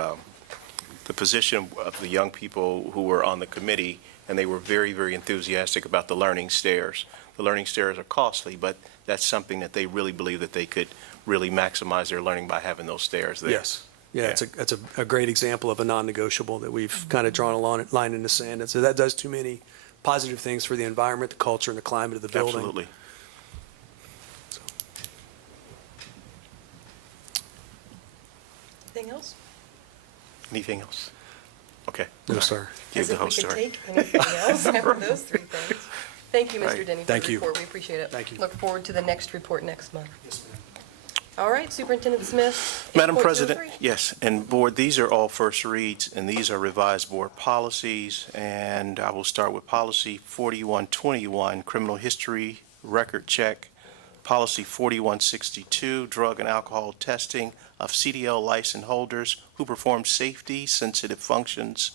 position of the young people who were on the committee, and they were very, very enthusiastic about the learning stairs. The learning stairs are costly, but that's something that they really believe that they could really maximize their learning by having those stairs there. yes. Yeah, Yeah. it's a great example of a non-negotiable that we've kind of drawn a line in the sand. And so that does too many positive things for the environment, the culture, and the climate of the building. Absolutely. Anything else? Anything else? Okay. No, sir. Give As the if we host could story. take anything else after those three things. Thank you, Mr. Right. Denny, for Thank the you. report. We appreciate it. Thank you. Look forward to the next report next month. All right, Superintendent Smith. Madam 8.03. President, yes, and Board, these are all first reads, and these are revised Board policies, and I will start with Policy 4121, Criminal History Record Check, Policy 4162, Drug and Alcohol Testing of CDL license holders who perform safety-sensitive functions,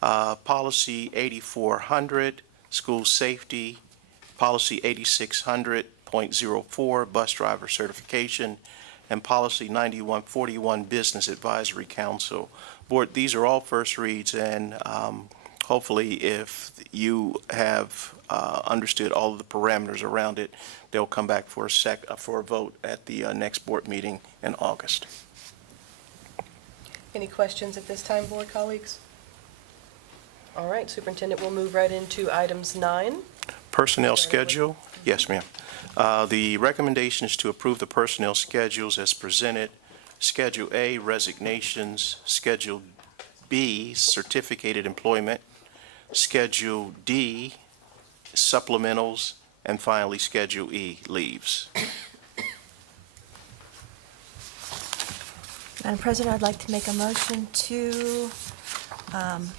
Policy 8400, School Safety, Policy 8600.04, Bus Driver Certification, and Policy 9141, Business Advisory Council. Board, these are all first reads, and hopefully if you have understood all of the parameters around it, they'll come back for a vote at the next board meeting in August. Any questions at this time, Board colleagues? All right, Superintendent, we'll move right into items 9. Personnel schedule, yes, ma'am. The recommendation is to approve the personnel schedules as presented. Schedule A, resignations. Schedule B, certificated employment. Schedule D, supplementals. And finally, Schedule E, leaves. Madam President, I'd like to make a motion to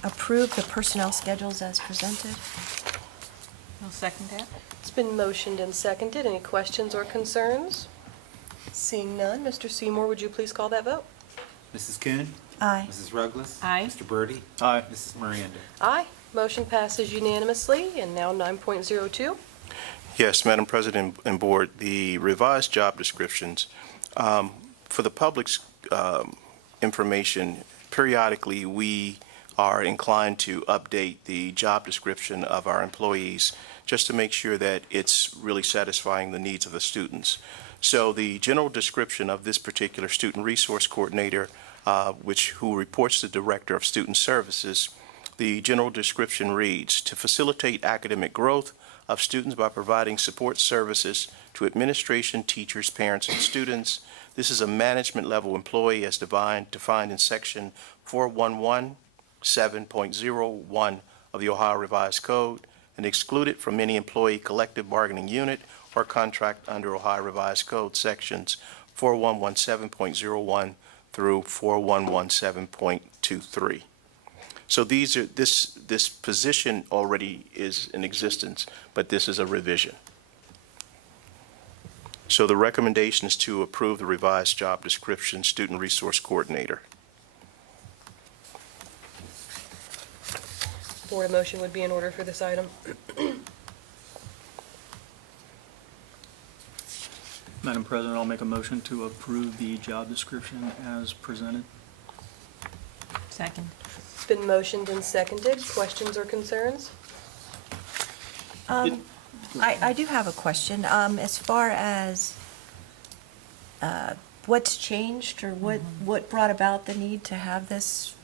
approve the personnel schedules as presented. I'll second that. It's been motioned and seconded. Any questions or concerns? Seeing none, Mr. Seymour, would you please call that vote? Mrs. Kuhn? Aye. Mrs. Ruggles? Aye. Mr. Birdie? Aye. Mrs. Miranda? Aye. Motion passes unanimously. And now 9.02. Yes, Madam President and Board, the revised job descriptions, for the public's information, periodically we are inclined to update the job description of our employees just to make sure that it's really satisfying the needs of the students. So the general description of this particular student resource coordinator, who reports to the Director of Student Services, the general description reads, to facilitate academic growth of students by providing support services to administration, teachers, parents, and students. This is a management level employee as defined in section 4117.01 of the Ohio Revised Code and excluded from any employee collective bargaining unit or contract under Ohio Revised Code sections 4117.01 through 4117.23. So this position already is in existence, but this is a revision. So the recommendation is to approve the revised job description, student resource coordinator. Board, a motion would be in order for this item. Madam President, I'll make a motion to approve the job description as presented. Second. It's been motioned and seconded. Questions or concerns? I do have a question. As far as what's changed or what brought about the need to have this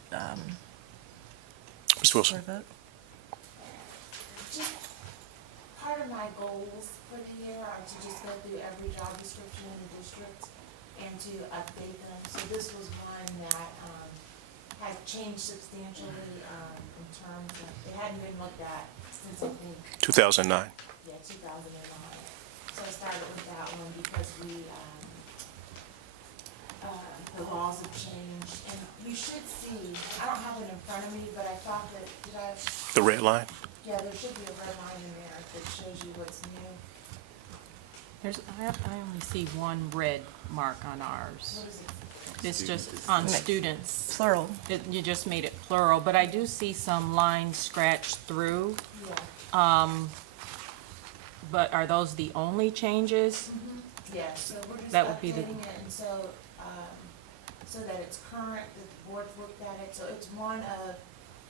Ms. for Wilson. a vote? Just part of my goals for the year are to just go through every job description in the district and to update them. So this was one that had changed substantially in terms of, it hadn't been looked at since I think 2009. Yeah, 2009. So I started with that one because the laws have changed. And you should see, I don't have it in front of me, but I thought that, The red line? yeah, there should be a red line in there that shows you what's new. I only see one red mark on ours. What is it? It's just on students. Plural. You just made it plural, but I do see some lines scratched through. Yeah. but are those the only changes? Yeah, so we're just That would be the- updating it, and so that it's current, that the board's looked at it, so it's one of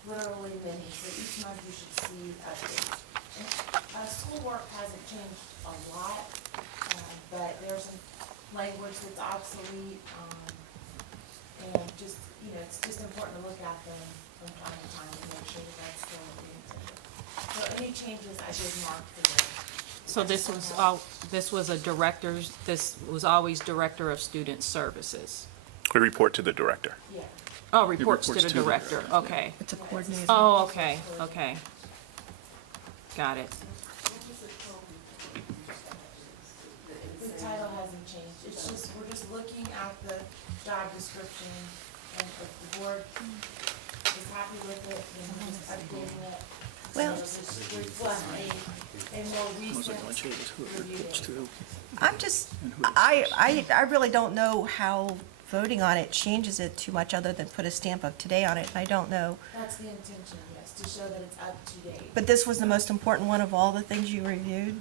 literally many, so each month you should see updates. And, schoolwork hasn't changed a lot, but there's some language that's obsolete, and just, it's just important to look at them from time to time to make sure that that's still what we intended. So any changes I did mark for you. So this was this was always Director of Student Services? We report to the director. Yeah. Oh, reports to reports the to the director, director, okay. It's a coordinator. Oh, okay, okay. Got it. The title hasn't changed, it's just, we're just looking at the job description, and if the board is happy with it, then we're just updating it. Well- So it's just reflect a more recent review. I'm just, I really don't know how voting on it changes it too much other than put a stamp of today on it. I don't know. That's the intention, yes, to show that it's up to date. But this was the most important one of all the things you reviewed?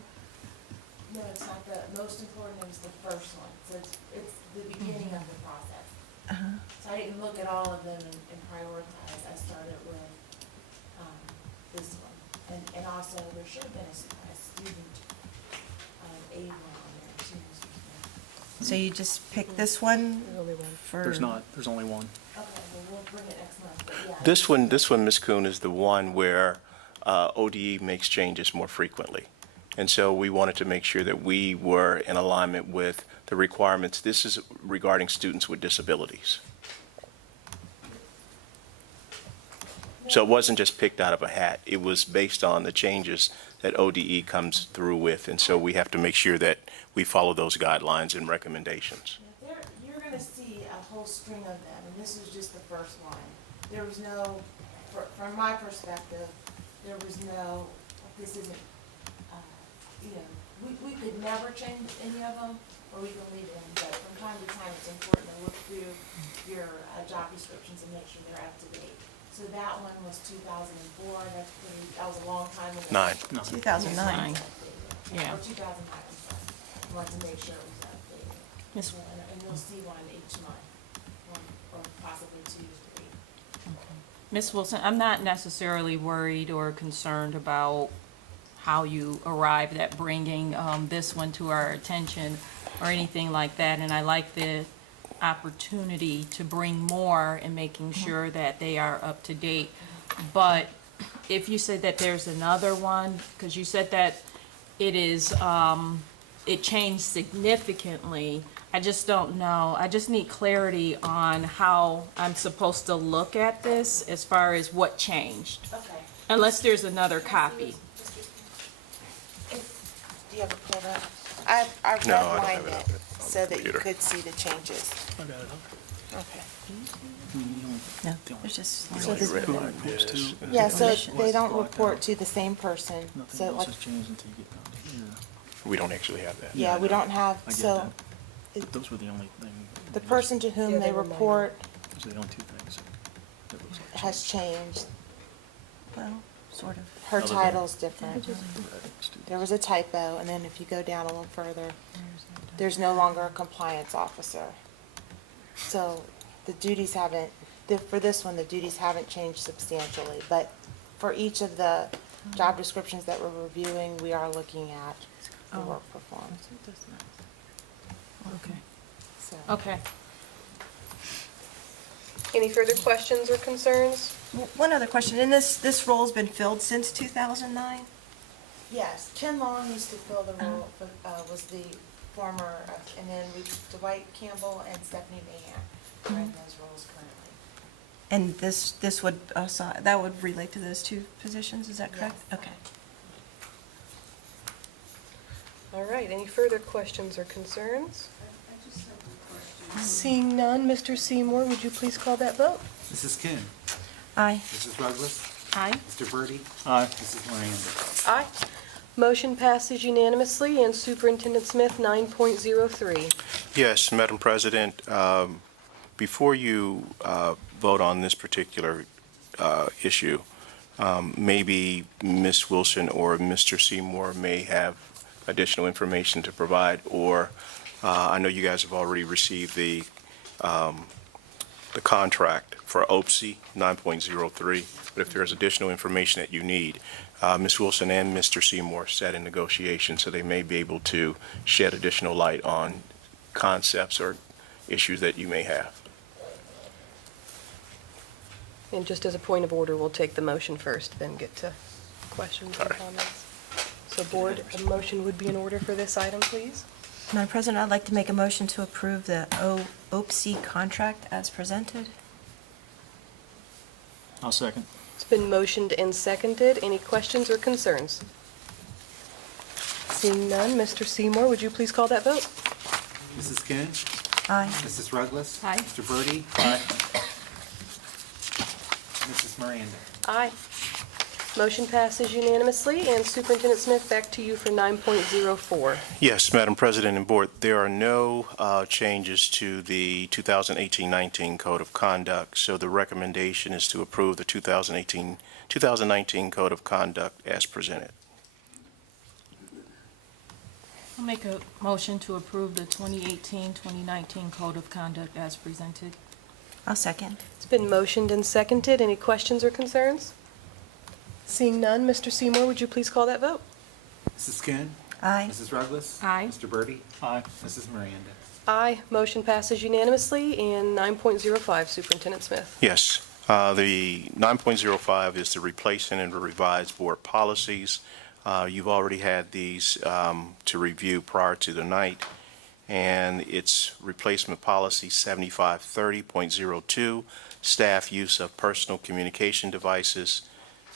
No, it's not the most important, it was the first one, so it's the beginning of the process. Uh-huh. So I didn't look at all of them and prioritize, I started with, this one. And also, there should have been a student, aid one on there too. So you just picked this one for? There's not, there's only one. Okay, well, we'll bring it next month, but yeah. This one, Ms. Kuhn, is the one where ODE makes changes more frequently. And so we wanted to make sure that we were in alignment with the requirements. This is regarding students with disabilities. So it wasn't just picked out of a hat. It was based on the changes that ODE comes through with. And so we have to make sure that we follow those guidelines and recommendations. Yeah, you're gonna see a whole string of them, and this is just the first one. There was no, from my perspective, there was no, this isn't, we could never change any of them, or we can leave them, but from time to time, it's important to look through your job descriptions and make sure they're up to date. So that one was 2004, that was a long time ago. 2009. Yeah. Or 2009, I'm sorry. I wanted to make sure it was updated. Yes. And you'll see one each month, one, or possibly 2 to 3. Ms. Wilson, I'm not necessarily worried or concerned about how you arrived at bringing this one to our attention or anything like that, and I like the opportunity to bring more and making sure that they are up to date. But if you said that there's another one, because you said that it is, it changed significantly, I just don't know. I just need clarity on how I'm supposed to look at this as far as what changed. Okay. Unless there's another copy. Do you have it pulled up? I've No, I don't have redlined it it up on the so that you computer. could see the changes. I got it. Okay. No, it's just. We So only this- redlined this. Yeah, so Commission. they don't report to the same person, Nothing so else like, has changed until you get down to here. We don't actually have that. yeah, we don't have, I get so that. it- But those were the only thing. the person to whom they report Those are the only two things that looks like. has changed. Well, sort of. Her Other than- title's different. There was a typo, and then if you go down a little further, there's no longer a compliance officer. So the duties haven't, for this one, the duties haven't changed substantially, but for each of the job descriptions that we're reviewing, we are looking at the work performed. Okay. So, Okay. Any further questions or concerns? One other question, and this role's been filled since 2009? yes, Ken Long used to fill the role, was the former, and then Dwight Campbell and Stephanie Mahan are in those roles currently. And this would, that would relate to those two positions, is that correct? Yes. Okay. All right, any further questions or concerns? Seeing none, Mr. Seymour, would you please call that vote? Mrs. Kuhn, Aye. Mrs. Douglas, Aye. Mr. Birdie, Aye. Mrs. Miranda. Aye. Motion passes unanimously, and Superintendent Smith, 9.03. Yes, Madam President, before you vote on this particular issue, maybe Ms. Wilson or Mr. Seymour may have additional information to provide, or I know you guys have already received the contract for OPSI 9.03, but if there's additional information that you need, Ms. Wilson and Mr. Seymour sat in negotiations, so they may be able to shed additional light on concepts or issues that you may have. And just as a point of order, we'll take the motion first, then get to questions and comments. So Board, a motion would be in order for this item, please? Madam President, I'd like to make a motion to approve the OPSI contract as presented. I'll second. It's been motioned and seconded. Any questions or concerns? Seeing none, Mr. Seymour, would you please call that vote? Mrs. Kuhn? Aye. Mrs. Ruggless? Aye. Mr. Birdie? Aye. Mrs. Miranda? Aye. Motion passes unanimously, and Superintendent Smith, back to you for 9.04. Yes, Madam President and Board, there are no changes to the 2018-19 Code of Conduct, so the recommendation is to approve the 2019 Code of Conduct as presented. I'll make a motion to approve the 2018-2019 Code of Conduct as presented. I'll second. It's been motioned and seconded. Any questions or concerns? Seeing none, Mr. Seymour, would you please call that vote? Mrs. Kuhn? Aye. Mrs. Ruggless? Aye. Mr. Birdie? Aye. Mrs. Miranda? Aye. Motion passes unanimously. And 9.05, Superintendent Smith. Yes, the 9.05 is the replacement and revised board policies. You've already had these to review prior to the night, and it's replacement policy 7530.02, staff use of personal communication devices,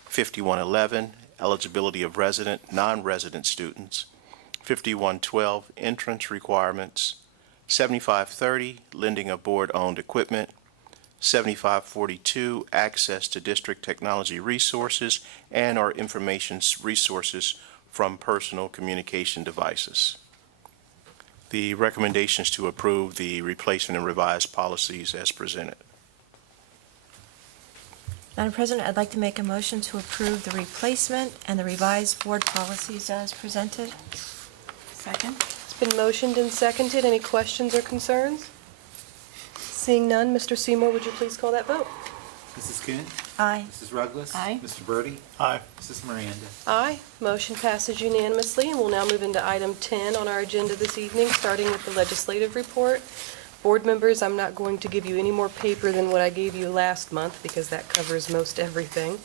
5111, eligibility of resident, non-resident students, 5112, entrance requirements, 7530, lending of board-owned equipment, 7542, access to district technology resources and or information resources from personal communication devices. The recommendations to approve the replacement and revised policies as presented. Madam President, I'd like to make a motion to approve the replacement and the revised board policies as presented. Second? It's been motioned and seconded. Any questions or concerns? Seeing none, Mr. Seymour, would you please call that vote? Mrs. Kuhn? Aye. Mrs. Ruggless? Aye. Mr. Birdie? Aye. Mrs. Miranda? Aye. Motion passes unanimously, and we'll now move into item 10 on our agenda this evening, starting with the legislative report. Board members, I'm not going to give you any more paper than what I gave you last month, because that covers most everything.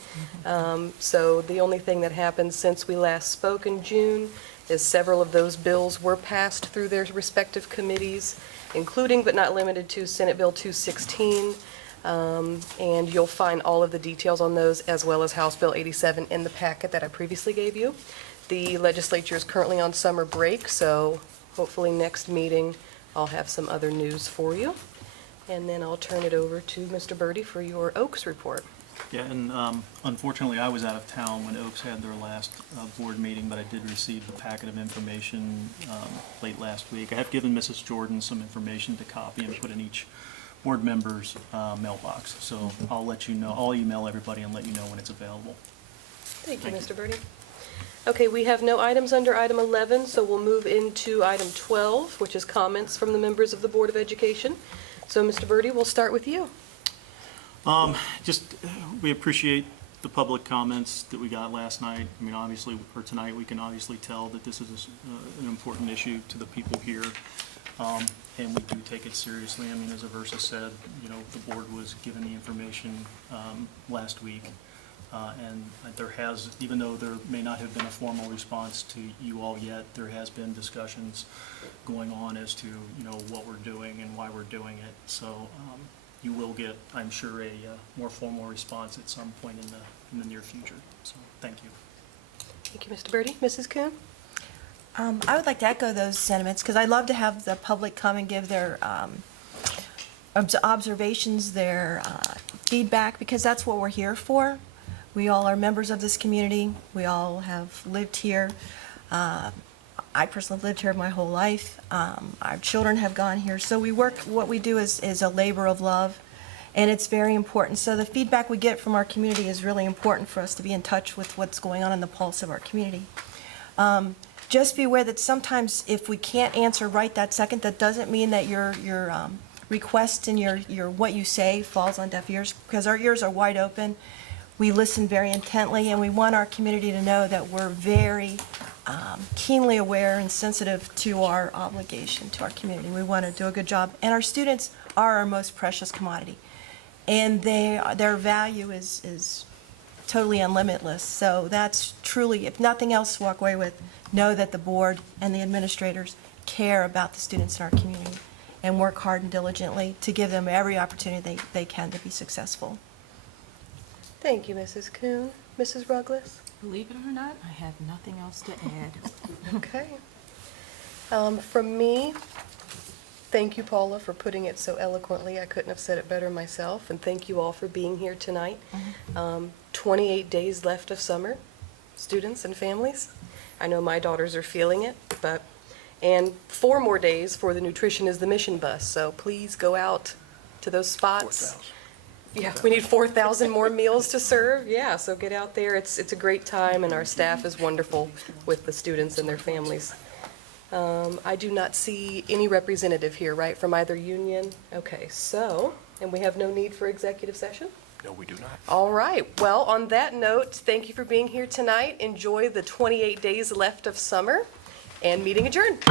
So the only thing that happened since we last spoke in June is several of those bills were passed through their respective committees, including but not limited to Senate Bill 216, and you'll find all of the details on those, as well as House Bill 87 in the packet that I previously gave you. The legislature is currently on summer break, so hopefully next meeting I'll have some other news for you. And then I'll turn it over to Mr. Birdie for your Oaks report. Yeah, and unfortunately, I was out of town when Oaks had their last board meeting, but I did receive the packet of information late last week. I have given Mrs. Jordan some information to copy and put in each board member's mailbox. So I'll let you know, I'll email everybody and let you know when it's available. Thank you, Mr. Birdie. Okay, we have no items under item 11, so we'll move into item 12, which is comments from the members of the Board of Education. So, Mr. Birdie, we'll start with you. We appreciate the public comments that we got last night. I mean, obviously, or tonight, we can obviously tell that this is an important issue to the people here, and we do take it seriously. I mean, as Aversa said, you know, the board was given the information last week, and there has, even though there may not have been a formal response to you all yet, there has been discussions going on as to, you know, what we're doing and why we're doing it. So you will get, I'm sure, a more formal response at some point in the near future. So thank you. Thank you, Mr. Birdie. Mrs. Kuhn? I would like to echo those sentiments, because I love to have the public come and give their observations, their feedback, because that's what we're here for. We all are members of this community. We all have lived here. I personally lived here my whole life. Our children have gone here. So we work, what we do is a labor of love, and it's very important. So the feedback we get from our community is really important for us to be in touch with what's going on in the pulse of our community. Just be aware that sometimes if we can't answer right that second, that doesn't mean that your request and your what you say falls on deaf ears, because our ears are wide open. We listen very intently, and we want our community to know that we're very keenly aware and sensitive to our obligation to our community. We want to do a good job, and our students are our most precious commodity, and their value is totally unlimitless. So that's truly, if nothing else to walk away with, know that the board and the administrators care about the students in our community and work hard and diligently to give them every opportunity they can to be successful. Thank you, Mrs. Kuhn. Mrs. Ruggles? Believe it or not, I have nothing else to add. Okay. From me, thank you, Paula, for putting it so eloquently. I couldn't have said it better myself. And thank you all for being here tonight. 28 days left of summer, students and families. I know my daughters are feeling it, and 4 more days for the Nutrition is the Mission bus. So please go out to those spots. Yeah, we need 4,000 more meals to serve. Yeah, so get out there. It's a great time, and our staff is wonderful with the students and their families. I do not see any representative here, right, from either union? Okay, so, and we have no need for executive session? No, we do not. All right. Well, on that note, thank you for being here tonight. Enjoy the 28 days left of summer, and meeting adjourned.